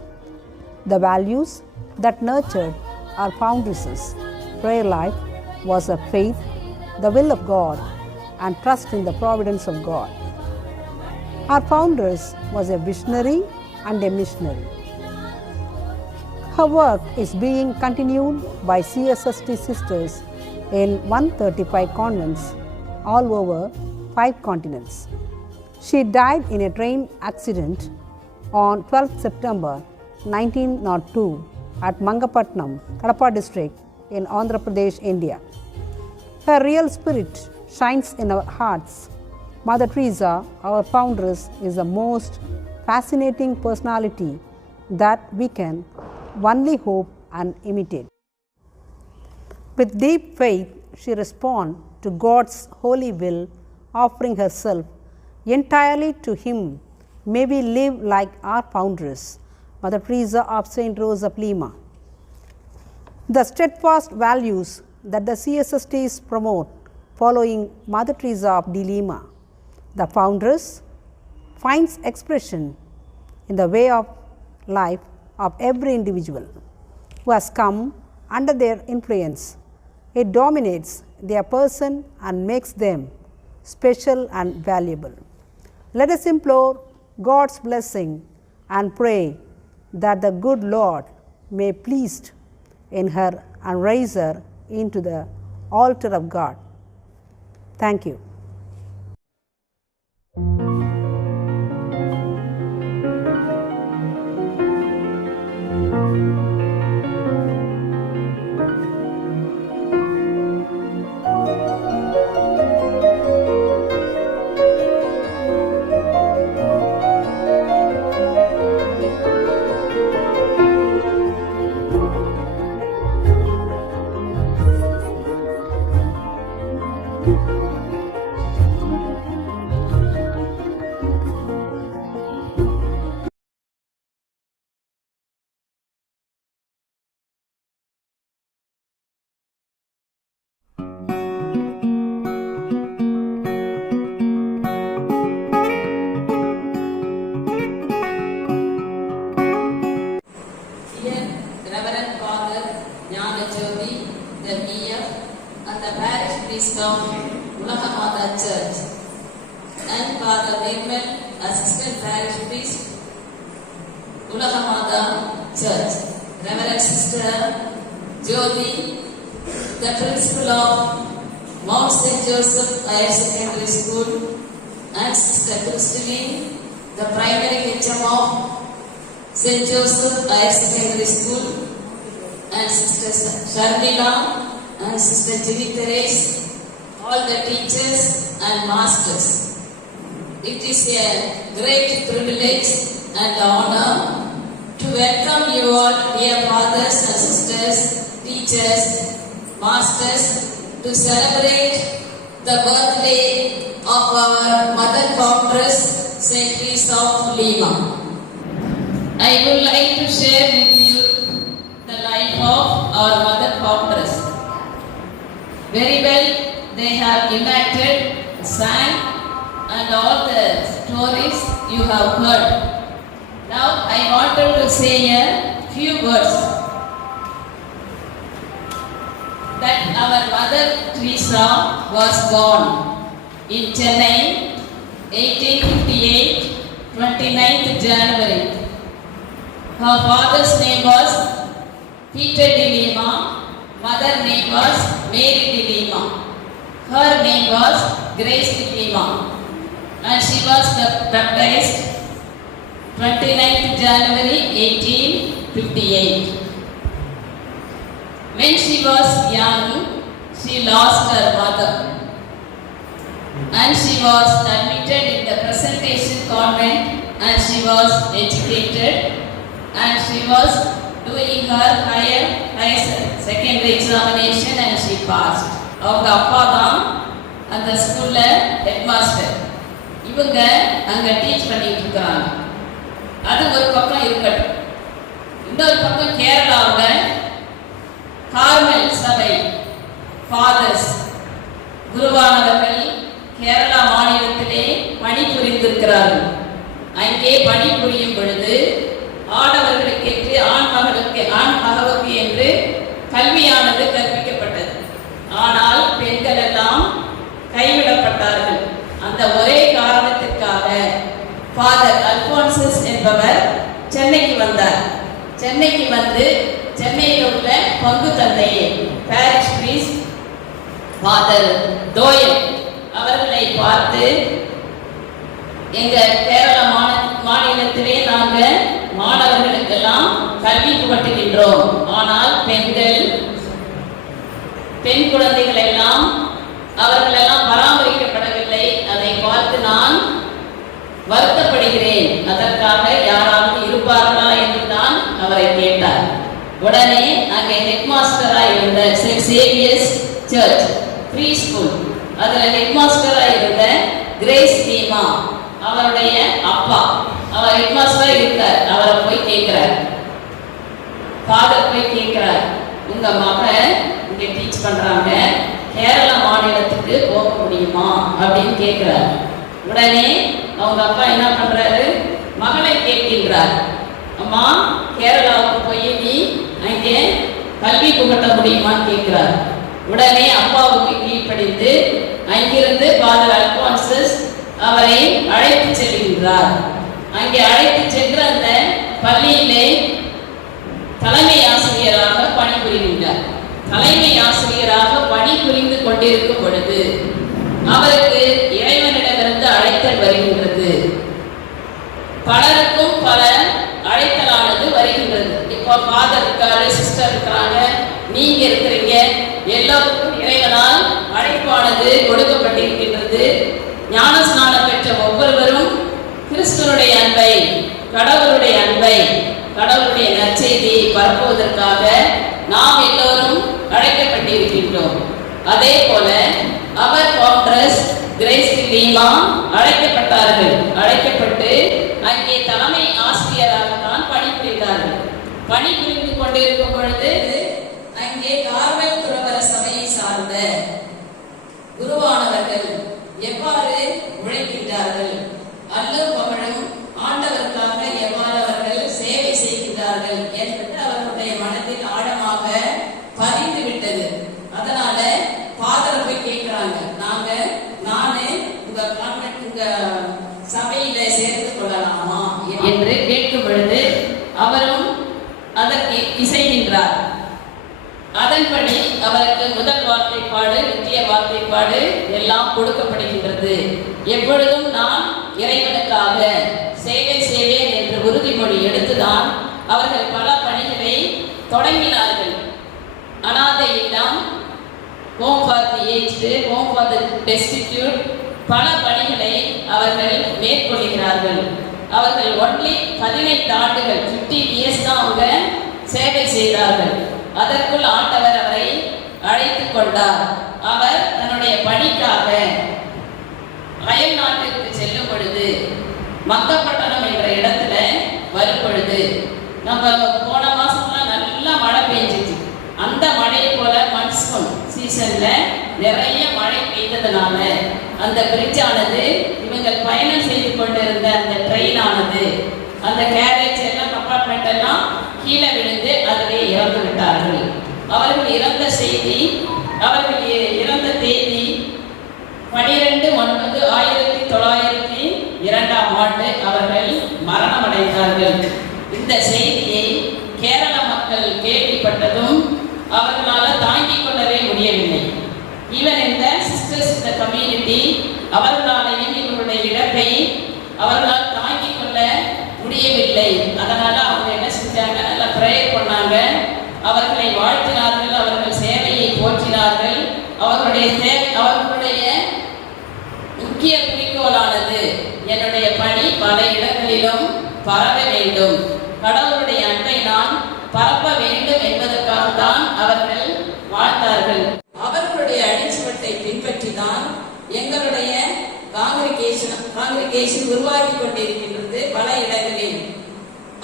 The values that nurtured our foundress's prayer life was a faith, the will of God, and trust in the providence of God. Our foundress was a visionary and a missionary. Her work is being continued by CSST sisters in 135 convents all over 5 continents. She died in a train accident on 12th September 1902 at Mangapatnam, Kadapa district in Andhra Pradesh, India. Her real spirit shines in our hearts. Mother Teresa, our foundress, is the most fascinating personality that we can only hope and imitate. With deep faith, she responds to God's holy will, offering herself entirely to Him may we live like our foundress, Mother Teresa of St. Rose of Lima. The steadfast values that the CSSTs promote following Mother Teresa of Lima, the foundress, finds expression in the way of life of every individual who has come under their influence. It dominates their person and makes them special and valuable. Let us implore God's blessing and pray that the good Lord may pleased in her and raise her into the altar of God. Thank you. St. Joseph Higher Secondary School, and Sister Sharmila and Sister Jenny Therese, all the teachers and masters. It is a great privilege and honor to welcome you all, dear fathers and sisters, teachers, masters, to celebrate the birthday of our Mother Foundress, St. Teresa of Lima. I would like to share with you the life of our Mother Foundress. Very well, they have enacted, sang, and all the stories you have heard. Now I wanted to say a few words. That our Mother Teresa was born in Chennai, 1858, 29th January. Her father's name was Peter de Lima, mother name was Mary de Lima. Her name was Grace de Lima, and she was baptized 29th January 1858. When she was young, she lost her mother, and she was admitted in the Presentation Convent, and she was educated, and she was doing her higher secondary examination, and she passed. அவங்க அப்பா தான் அந்த ஸ்கூல்ல ஹெட்மாஸ்டர். இவங்க அங்க டீச் பண்ணிட்டு இருக்காங்க. அது ஒரு பக்கம் இருக்கட்டும். இன்னொரு பக்கம் கேரளாவில் கார்மல் சபை ஃபாதர்ஸ் குருவானவர்கள் கேரளா மாநிலத்திலே பணிபுரிந்திருக்கிறார்கள். அங்கே பணிபுரியும் பொழுது ஆடவர்களுக்கு ஆண் மகளுக்கு என்று கல்வியானது கற்பிக்கப்பட்டது. ஆனால் பெண்கள் எல்லாம் கைவிடப்பட்டார்கள். அந்த ஒரே காரணத்திற்காக ஃபாதர் அல்போன்சஸ் என்பவர் சென்னைக்கு வந்தார். சென்னைக்கு வந்து சென்னையில் உள்ள பங்கு தந்தையை பாரிஷ் பிரீஸ்ட் ஃபாதர் தோயல் அவர்களை பார்த்து, எங்க கேரள மாநிலத்திலே நாங்கள் மாணவர்களுக்கெல்லாம் கல்வி புகட்டுகின்றோம், ஆனால் பெண் குழந்தைகள் எல்லாம் அவர்களெல்லாம் பராமரிக்கப்படவில்லை. அதை பார்த்து நான் வருத்தப்படுகிறேன். அதற்காக யாராவது இருப்பார்களா என்று தான் அவரை கேட்டார். உடனே அங்கே ஹெட்மாஸ்டராக இருந்த Saint Xavier's church pre school, அதில் ஹெட்மாஸ்டராக இருந்த கிரேஸ் லீமா அவருடைய அப்பா ஹெட் மாஸ்டரா இருக்கார். அவரை போய் கேட்கிறார், ஃபாதர் போய் கேட்கிறார், உங்க மகன் இங்க டீச் பண்றாங்க, கேரளா மாநிலத்துக்கு போக முடியுமா அப்படின்னு கேட்கிறார். உடனே அவங்க அப்பா என்ன பண்றாரு, மகளை கேட்கின்றார், அம்மா கேரளாவுக்கு போய் நீ அங்கே கல்வி புகட்ட முடியுமான்னு கேட்கிறார். உடனே அப்பாவுக்கு கீழ்ப்படிந்து அங்கிருந்து ஃபாதர் அல்பான்சஸ் அவரை அழைத்து செல்கின்றார். அங்கே அழைத்து சென்று அந்த பள்ளியிலே தலைமை ஆசிரியராக பணிபுரிகின்றார். தலைமை ஆசிரியராக பணிபுரிந்து கொண்டிருக்கும் பொழுது அவருக்கு இறைவனிடமிருந்து அழைத்தல் வருகின்றது. பலருக்கும் பல அழைத்தலானது வருகின்றது. இப்போ ஃபாதர் இருக்காரு, சிஸ்டர் இருக்கிறாங்க, நீங்க இருக்கிறீங்க, எல்லோருக்கும் இறைவனால் அழைப்பானது கொடுக்கப்பட்டிருக்கின்றது. ஞான ஸ்நானம் பெற்ற ஒவ்வொருவரும் கிறிஸ்துவனுடைய அன்பை, கடவுளுடைய அன்பை, கடவுளுடைய நற்செய்தியை பரப்புவதற்காக நாம் எல்லோரும் அழைக்கப்பட்டிருக்கின்றோம். அதே போல அவர் காங்கிரஸ் கிரேஸ் லீமா அழைக்கப்பட்டார்கள். அழைக்கப்பட்டு அங்கே தலைமை ஆசிரியராக தான் பணிபுரிந்தார்கள். பணிபுரிந்து கொண்டிருக்கும் பொழுது அங்கே கார்மல் துறவர சபையை சார்ந்த குருவானவர்கள் எவ்வாறு உழைக்கின்றார்கள், அல்லும் பகலும் ஆண்டவருக்காக எவ்வாறு அவர்கள் சேவை செய்கின்றார்கள் என்பது அவர்களுடைய மனதில் ஆழமாக பதிந்து விட்டது. அதனால ஃபாதர் போய் கேட்கிறாங்க, நானு உங்க கான்வென்ட் உங்க சபையில சேர்த்து கொள்ளலாமா என்று கேட்கும் பொழுது அவரும் அதற்கு இசைகின்றார். அதன்படி அவருக்கு முதல் வார்த்தைப்பாடு, நித்திய வார்த்தைப்பாடு எல்லாம் கொடுக்கப்படுகின்றது. எப்பொழுதும் நான் இறைவனுக்காக சேவை செய்வேன் என்று உறுதிமொழி எடுத்துதான் அவர்கள் பல பணிகளை தொடங்கினார்கள். அனாதை இல்லம், home for the aged, home for the destitute, பல பணிகளை அவர்கள் மேற்கொள்கிறார்கள். அவர்கள் ஒன்லி 15 ஆண்டுகள் 15 இயர்ஸ் தான் அவங்க சேவை செய்தார்கள். அதற்குள் ஆண்டவர் அவரை அழைத்து கொண்டார். அவர் தன்னுடைய பணிக்காக அயல் நாட்டிற்கு செல்லும் பொழுது மக்கப்பட்டணம் என்ற இடத்துல வரும் பொழுது, நம்ம போன மாசம்லாம் நல்லா மழை பெஞ்சிச்சு. அந்த மழை போல மான்சூன் சீசன்ல நிறைய மழை பெய்ததுனால அந்த பிரிட்ஜ் ஆனது, இவங்கள் பயணம் செய்து கொண்டிருந்த அந்த ட்ரெயின் ஆனது, அந்த கேரேஜ் எல்லாம் கம்பார்ட்மெண்ட் எல்லாம் கீழே விழுந்து அதிலே இறந்து விட்டார்கள். அவர்கள் இறந்த செய்தி, அவர்கள் இறந்த தேதி 12/9/1902 அவர்கள் மரணமடைந்தார்கள். இந்த செய்தியை கேரள மக்கள் கேள்விப்பட்டதும் அவர்களால் தாங்கிக் கொள்ளவே முடியவில்லை. ஈவன் இந்த சிஸ்டர்ஸ் இந்த கம்யூனிட்டி அவர்களாலையும் இவர்களுடைய இழப்பை அவர்களால் தாங்கிக் கொள்ள முடியவில்லை. அதனால அவங்க என்ன செஞ்சாங்க, நல்லா ப்ரேயர் பண்ணாங்க, அவர்களை வாழ்த்தினார்கள், அவர்கள் சேவையை போற்றினார்கள். அவர்களுடைய முக்கிய குறிக்கோளானது, என்னுடைய பணி பல இடங்களிலும் பரவ வேண்டும், கடவுளுடைய அன்பை நான் பரப்ப வேண்டும் என்பதற்காக தான் அவர்கள் வாழ்ந்தார்கள். அவர்களுடைய அடிச்சுவட்டை பின்பற்றி தான் எங்களுடைய காங்கிரிகேஷன் உருவாக்கி கொண்டிருக்கின்றது பல இடங்களில்.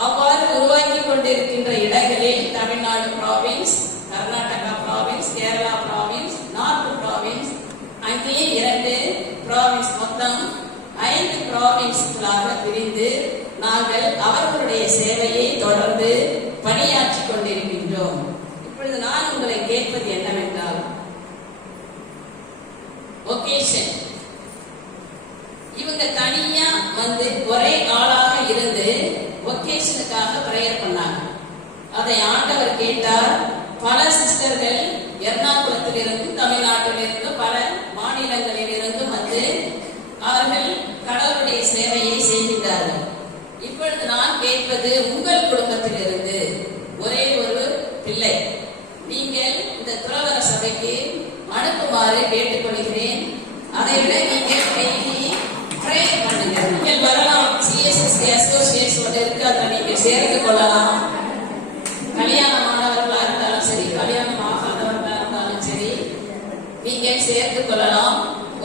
அவ்வாறு உருவாக்கி கொண்டிருக்கின்ற இடங்களில் Tamil Nadu province, Karnataka province, Kerala province, north province, அங்கே 2 ப்ராவின்ஸ், மொத்தம் 5 ப்ராவின்ஸ்களாக பிரிந்து நாங்கள் அவர்களுடைய சேவையை தொடர்ந்து பணியாற்றி கொண்டிருக்கின்றோம். இப்பொழுது நான் உங்களை கேட்பது என்னவென்றால், ஒகேஷன் இவங்க தனியா வந்து ஒரே ஆளாக இருந்து ஒகேஷனுக்காக பிரேயர் பண்ணாங்க. அதை ஆண்டவர் கேட்டார். பல சிஸ்டர்கள் எர்ணாகுளத்தில் இருந்தும் தமிழ்நாட்டில் இருந்தும் பல மாநிலங்களில் இருந்தும் வந்து அவர்கள் கடவுளுடைய சேவையை செய்கின்றார்கள். இப்பொழுது நான் கேட்பது, உங்கள் குடும்பத்தில் இருந்து ஒரே ஒரு பிள்ளை நீங்கள் இந்த துறவர சபைக்கு அனுப்புமாறு கேட்டுக்கொள்கிறேன். அதை விட நீங்கள் டெய்லி பிரேயர் பண்ணுங்க. நீங்கள் வரலாம், சிஎஸ்எஸ்சி அசோசியேஷன் இருக்கு, அதை நீங்கள் சேர்ந்து கொள்ளலாம். கல்யாணமானவர்களா இருந்தாலும் சரி, கல்யாணம் ஆகாதவர்களா இருந்தாலும் சரி, நீங்கள் சேர்ந்து கொள்ளலாம்.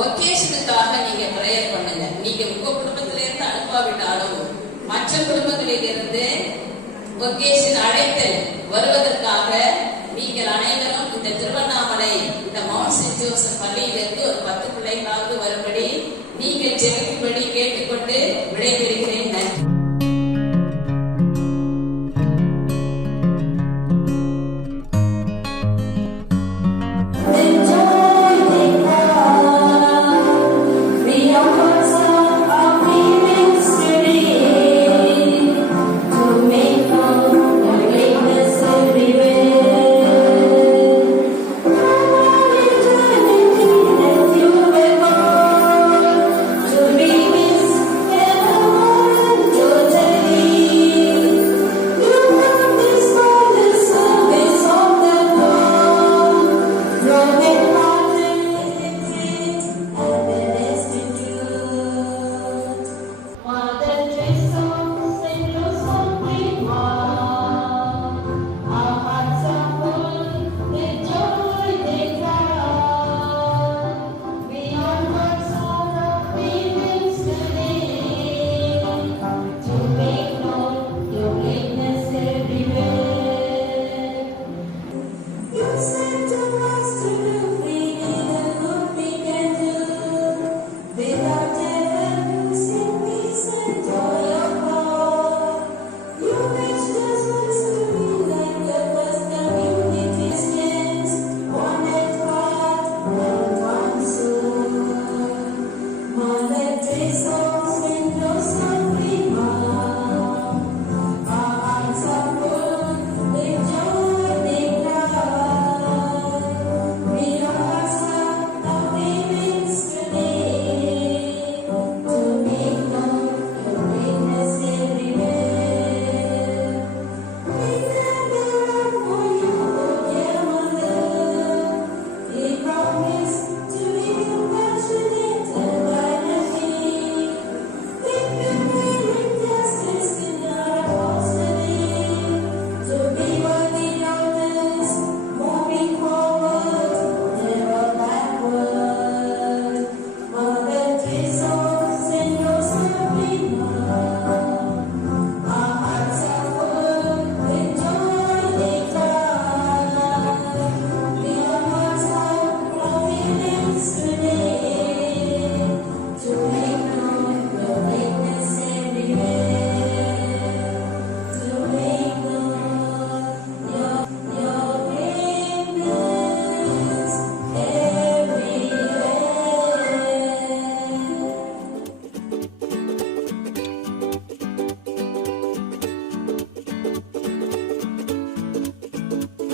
ஒகேஷனுக்காக நீங்க பிரேயர் பண்ணுங்க. நீங்க உங்க குடும்பத்திலிருந்து அனுப்பாவிட்டாலும் மற்ற குடும்பங்களிலிருந்து ஒகேஷன் அழைத்தல் வருவதற்காக நீங்கள் அனைவரும் இந்த திருவண்ணாமலை இந்த மவுண்ட் செயின்ட் ஜோசப் பள்ளியிலிருந்து ஒரு 10 பிள்ளைகளாவது வரும்படி நீங்கள் ஜெபிக்கும்படி கேட்டுக்கொண்டு விடைபெறுகிறேன். நன்றி.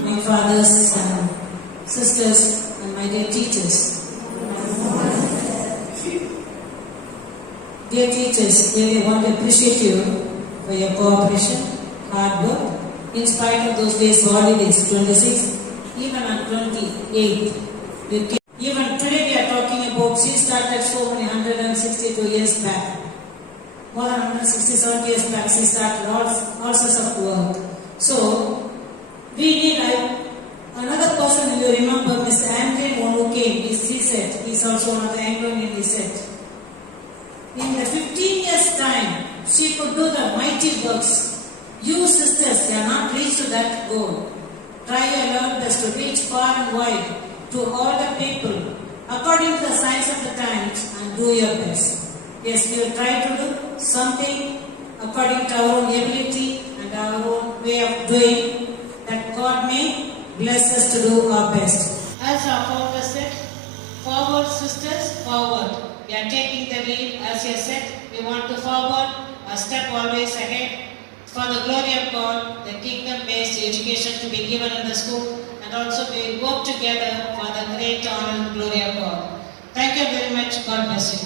My fathers and sisters and my dear teachers. Dear teachers, really want to appreciate you for your cooperation, hard work, in spite of those days holidays, 26th, even on 28th. Even today we are talking about, she started so many 162 years back. More than 167 years back, she started all sorts of work. So, we need another person you remember, Mr. Andrew who came, he said, he's also one of the Anglican, he said. In the 15 years time, she could do the mighty works. You sisters cannot reach to that goal. Try your level best to reach far and wide to all the people according to the signs of the times and do your best. Yes, we will try to do something according to our own ability and our own way of doing, that God may bless us to do our best. As our founder said, forward sisters, forward. We are taking the lead, as you said, we want to forward, a step always ahead. For the glory of God, the kingdom-based education to be given in the school, and also we work together for the great honor and glory of God. Thank you very much. God bless you.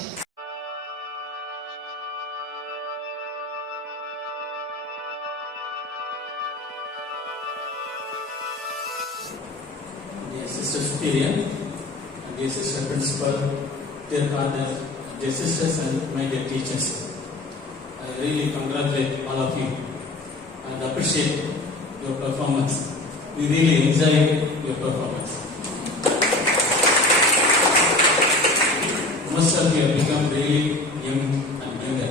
Dear Sister Superior, dear Sister Principal, dear Father, dear sisters and my dear teachers, I really congratulate all of you and appreciate your performance. We really enjoyed your performance. Most of you have become really young and younger.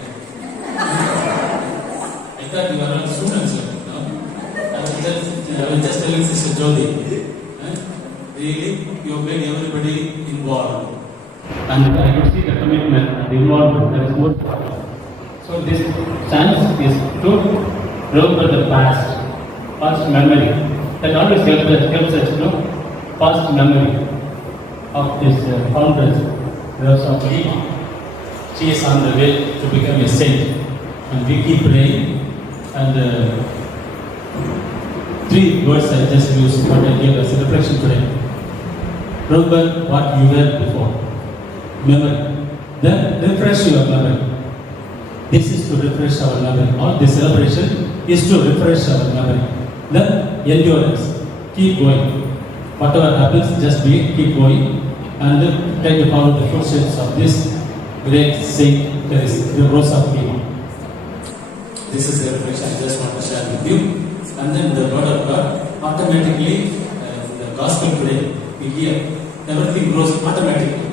that you are all students. I was just telling Sister Jyoti. Really, you have made everybody involved. And I could see the commitment and the involvement that is more. So this chance is to remember the past memory. That always helps us to past memory of this founders, Rosa of Lima. She is on the way to become a saint, and we keep praying. And 3 words I just used, what I gave as a reflection today. Remember what you were before. Memory. Then refresh your memory. This is to refresh our memory. All this celebration is to refresh our memory. Then endurance. Keep going. Whatever happens, just keep going, and try to follow the footsteps of this great saint, that is Rosa of Lima. This is the reflection I just want to share with you. And then the word of God, automatically, the gospel today, we hear, everything grows automatically.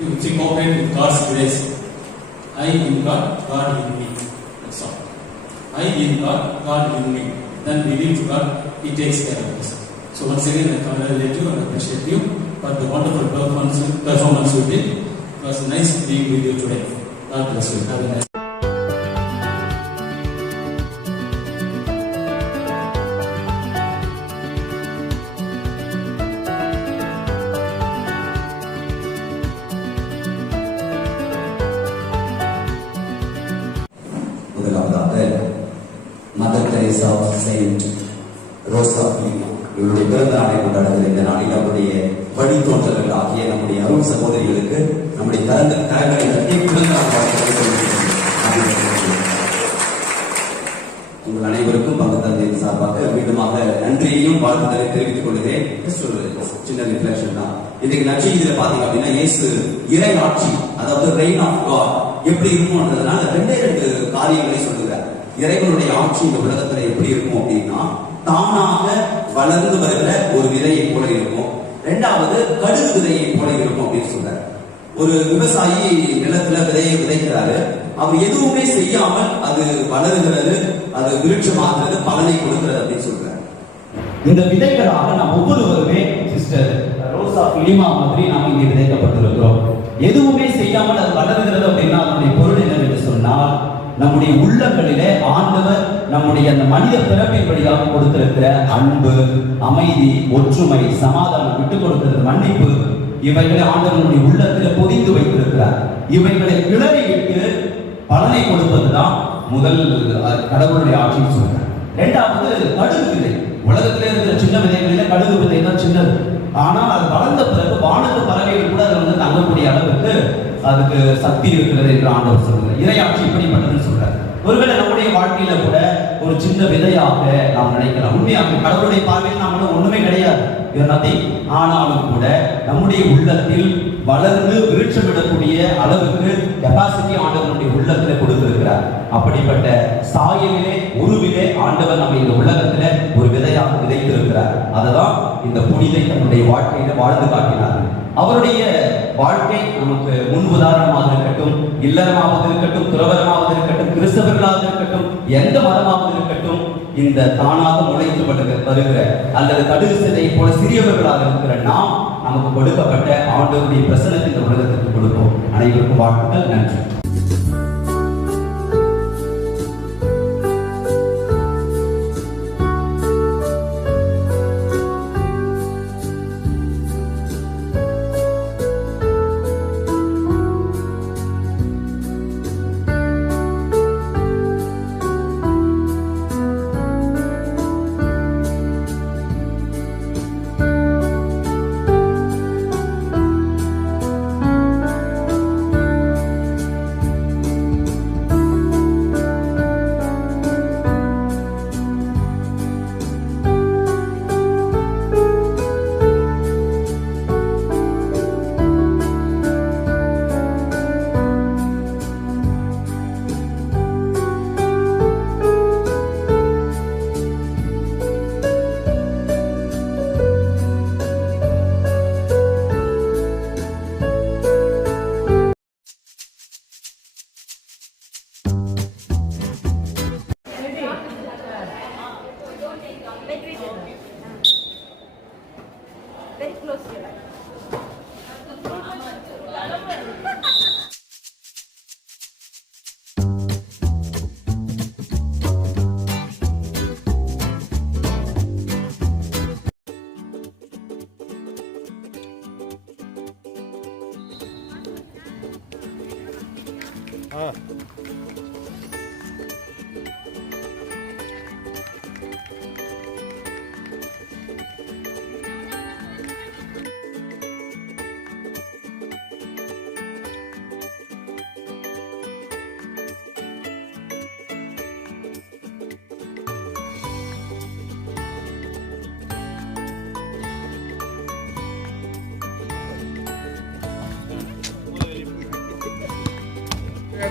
You see, cooperate with God's grace. I in God, God in me. That's all. I in God, God in me. Then believe to God, He takes care of us. So once again, I congratulate you and appreciate you for the wonderful performance you did. It was nice being with you today. God bless you. Have a nice day. Mother Teresa of Saint Rosa of Lima இவருடைய பிறந்த நாளை கொண்டாடுகிற இந்த நாளில் அவருடைய வழித்தோன்றல்கள் ஆகிய நம்முடைய அருள் சகோதரிகளுக்கு நம்முடைய தரங்களை தட்டி உங்கள் அனைவருக்கும் பங்கு தந்தையின் சார்பாக மீண்டுமாக நன்றியையும் வாழ்த்துதலை தெரிவித்துக் கொள்கிறேன். சின்ன ரிஃப்ளெக்ஷன் தான். இன்னைக்கு நற்செய்தியில பாத்தீங்க அப்படின்னா இயேசு இறை ஆட்சி, அதாவது ரெயின் ஆஃப் காட் எப்படி இருக்கும்ன்றதுனால 2 காரியங்களை சொல்லுகிறார். இறைவனுடைய ஆட்சி இந்த உலகத்துல எப்படி இருக்கும் அப்படின்னா, தானாக வளர்ந்து வருகிற ஒரு விதையை போல இருக்கும். 2வது கடுகு விதையை போல இருக்கும் அப்படின்னு சொல்றாரு. ஒரு விவசாயி நிலத்துல விதையை விதைக்கிறாரு. அவர் எதுவுமே செய்யாமல் அது வளருகிறது, அது விருட்சமாகிறது, பலனை கொடுக்கிறது அப்படின்னு சொல்றாரு. இந்த விதைகளாக நாம் ஒவ்வொருவருமே சிஸ்டர் ரோசா ஆஃப் லீமா மாதிரி நாம் இங்கே விதைக்கப்பட்டிருக்கிறோம். எதுவுமே செய்யாமல் அது வளருகிறது அப்படின்னா அதனுடைய பொருள் என்னவென்று சொன்னால், நம்முடைய உள்ளங்களிலே ஆண்டவர் நம்முடைய அந்த மனித பிறப்பின் வழியாக கொடுத்திருக்கிற அன்பு, அமைதி, ஒற்றுமை, சமாதானம், விட்டுக் கொடுக்கிறது, மன்னிப்பு, இவைகளை ஆண்டவனுடைய உள்ளத்திலே பொதிந்து வைத்திருக்கிறார். இவைகளை கிளறிவிட்டு பலனை கொடுப்பதுதான் முதல் கடவுளுடைய ஆட்சின்னு சொல்றார். 2வது கடுகு விதை. உலகத்திலே இருக்கிற சின்ன விதைகளில கடுகு விதை தான் சின்னது. ஆனால் அது வளர்ந்த பிறகு வானத்து பறவைகள் கூட அதை வந்து தங்கக்கூடிய அளவுக்கு அதுக்கு சக்தி இருக்கிறது என்று ஆண்டவர் சொல்றார். இறையாட்சி இப்படிப்பட்டதுன்னு சொல்றாரு. ஒருவேளை நம்முடைய வாழ்க்கையில கூட ஒரு சின்ன விதையாக நாம் நினைக்கலாம். உண்மையாக கடவுளுடைய பார்வையில் நாம் ஒண்ணுமே கிடையாது, ஆனாலும் கூட நம்முடைய உள்ளத்தில் வளர்ந்து விருட்சமிடக்கூடிய அளவுக்கு கெப்பாசிட்டி ஆண்டவனுடைய உள்ளத்துல கொடுத்திருக்கிறார். அப்படிப்பட்ட சாயலிலே உருவிலே ஆண்டவர் நம்ம இந்த உலகத்துல ஒரு விதையாக விதைத்திருக்கிறார். அததான் இந்த புனிதை தன்னுடைய வாழ்க்கையில வாழ்ந்து காட்டினார். அவருடைய வாழ்க்கை நமக்கு முன் உதாரணமாக இருக்கட்டும், இல்லறமாவது இருக்கட்டும், துறவரமாவது இருக்கட்டும், கிறிஸ்தவர்களாக இருக்கட்டும், எந்த மதமாவது இருக்கட்டும், இந்த தானாக முளைத்து வருகிற அல்லது கடுகு சிதையை போல சிறியவர்களாக இருக்கிற நாம் நமக்கு கொடுக்கப்பட்ட ஆண்டவருடைய பிரசன்னத்தை இந்த உலகத்திற்கு கொடுப்போம். அனைவருக்கும் வாழ்த்துக்கள். நன்றி.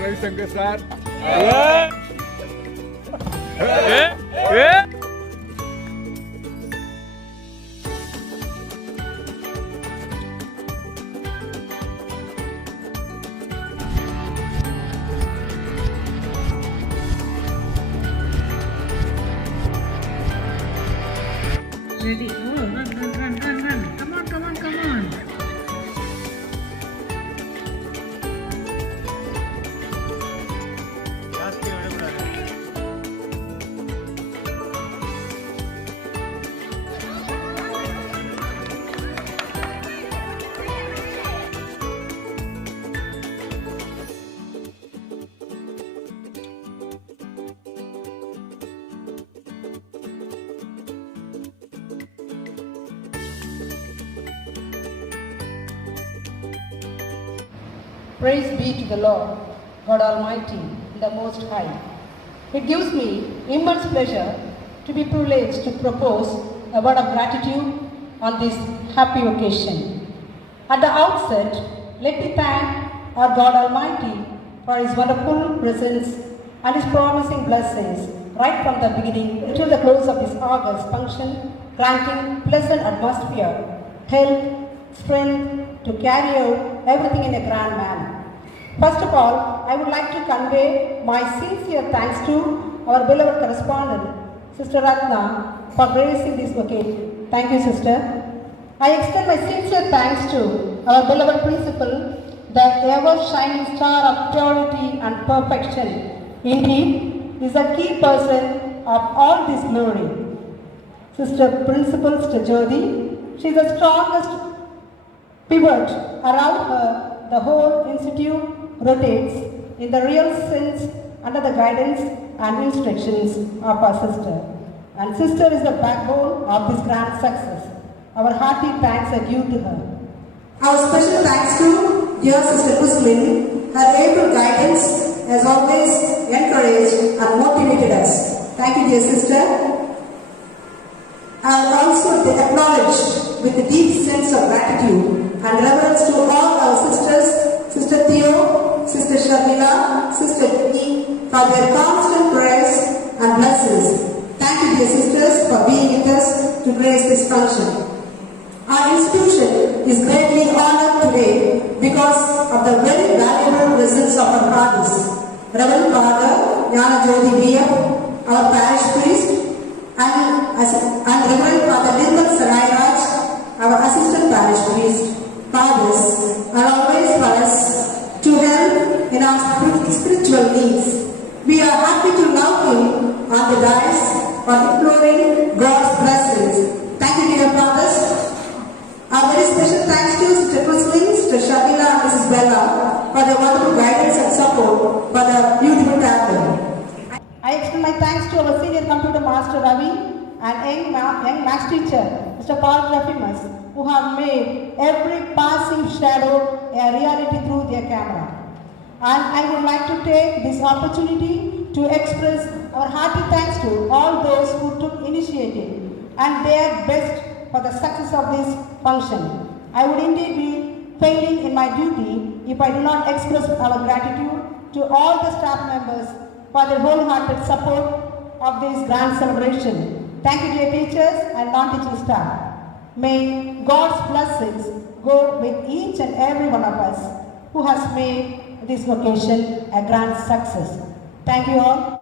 Ravisankar sir. Ready? Oh, run. Come on. Praise be to the Lord, God Almighty, the Most High. It gives me immense pleasure to be privileged to propose a word of gratitude on this happy occasion. At the outset, let me thank our God Almighty for His wonderful presence and His promising blessings right from the beginning until the close of this August function, granting pleasant atmosphere, health, strength to carry out everything in a grand manner. First of all, I would like to convey my sincere thanks to our beloved correspondent, Sister Ratna, for gracing this occasion. Thank you, Sister. I extend my sincere thanks to our beloved principal, the ever-shining star of purity and perfection. Indeed, is a key person of all this glory. Sister Principal, Sister Jyoti, she is the strongest pivot. Around her, the whole institute rotates in the real sense under the guidance and instructions of our sister. And sister is the backbone of this grand success. Our hearty thanks are due to her. Our special thanks to dear Sister Kuslin. Her able guidance has always encouraged and motivated us. Thank you, dear sister. And also acknowledged with a deep sense of gratitude and reverence to all our sisters, Sister Theo, Sister Sharmila, Sister Jenny, for their constant prayers and blessings. Thank you, dear sisters, for being with us to grace this function. Our institution is greatly honored today because of the very valuable presence of our fathers, Reverend Father Jnana Jyoti BF, our parish priest, and Reverend Father Nirmal Sarairaj, our assistant parish priest. Fathers are always for us to help in our spiritual needs. We are happy to love Him on the dais for imploring God's blessings. Thank you, dear fathers. A very special thanks to Sister Kuslin, Sister Shabila, and Mrs. Bella for their wonderful guidance and support for the beautiful temple. I extend my thanks to our senior computer master Ravi and young maths teacher Mr. Paul Trafimus, who have made every passing shadow a reality through their camera. And I would like to take this opportunity to express our hearty thanks to all those who took initiative and their best for the success of this function. I would indeed be failing in my duty if I do not express our gratitude to all the staff members for their wholehearted support of this grand celebration. Thank you, dear teachers and non-teaching staff. May God's blessings go with each and every one of us who has made this occasion a grand success. Thank you all.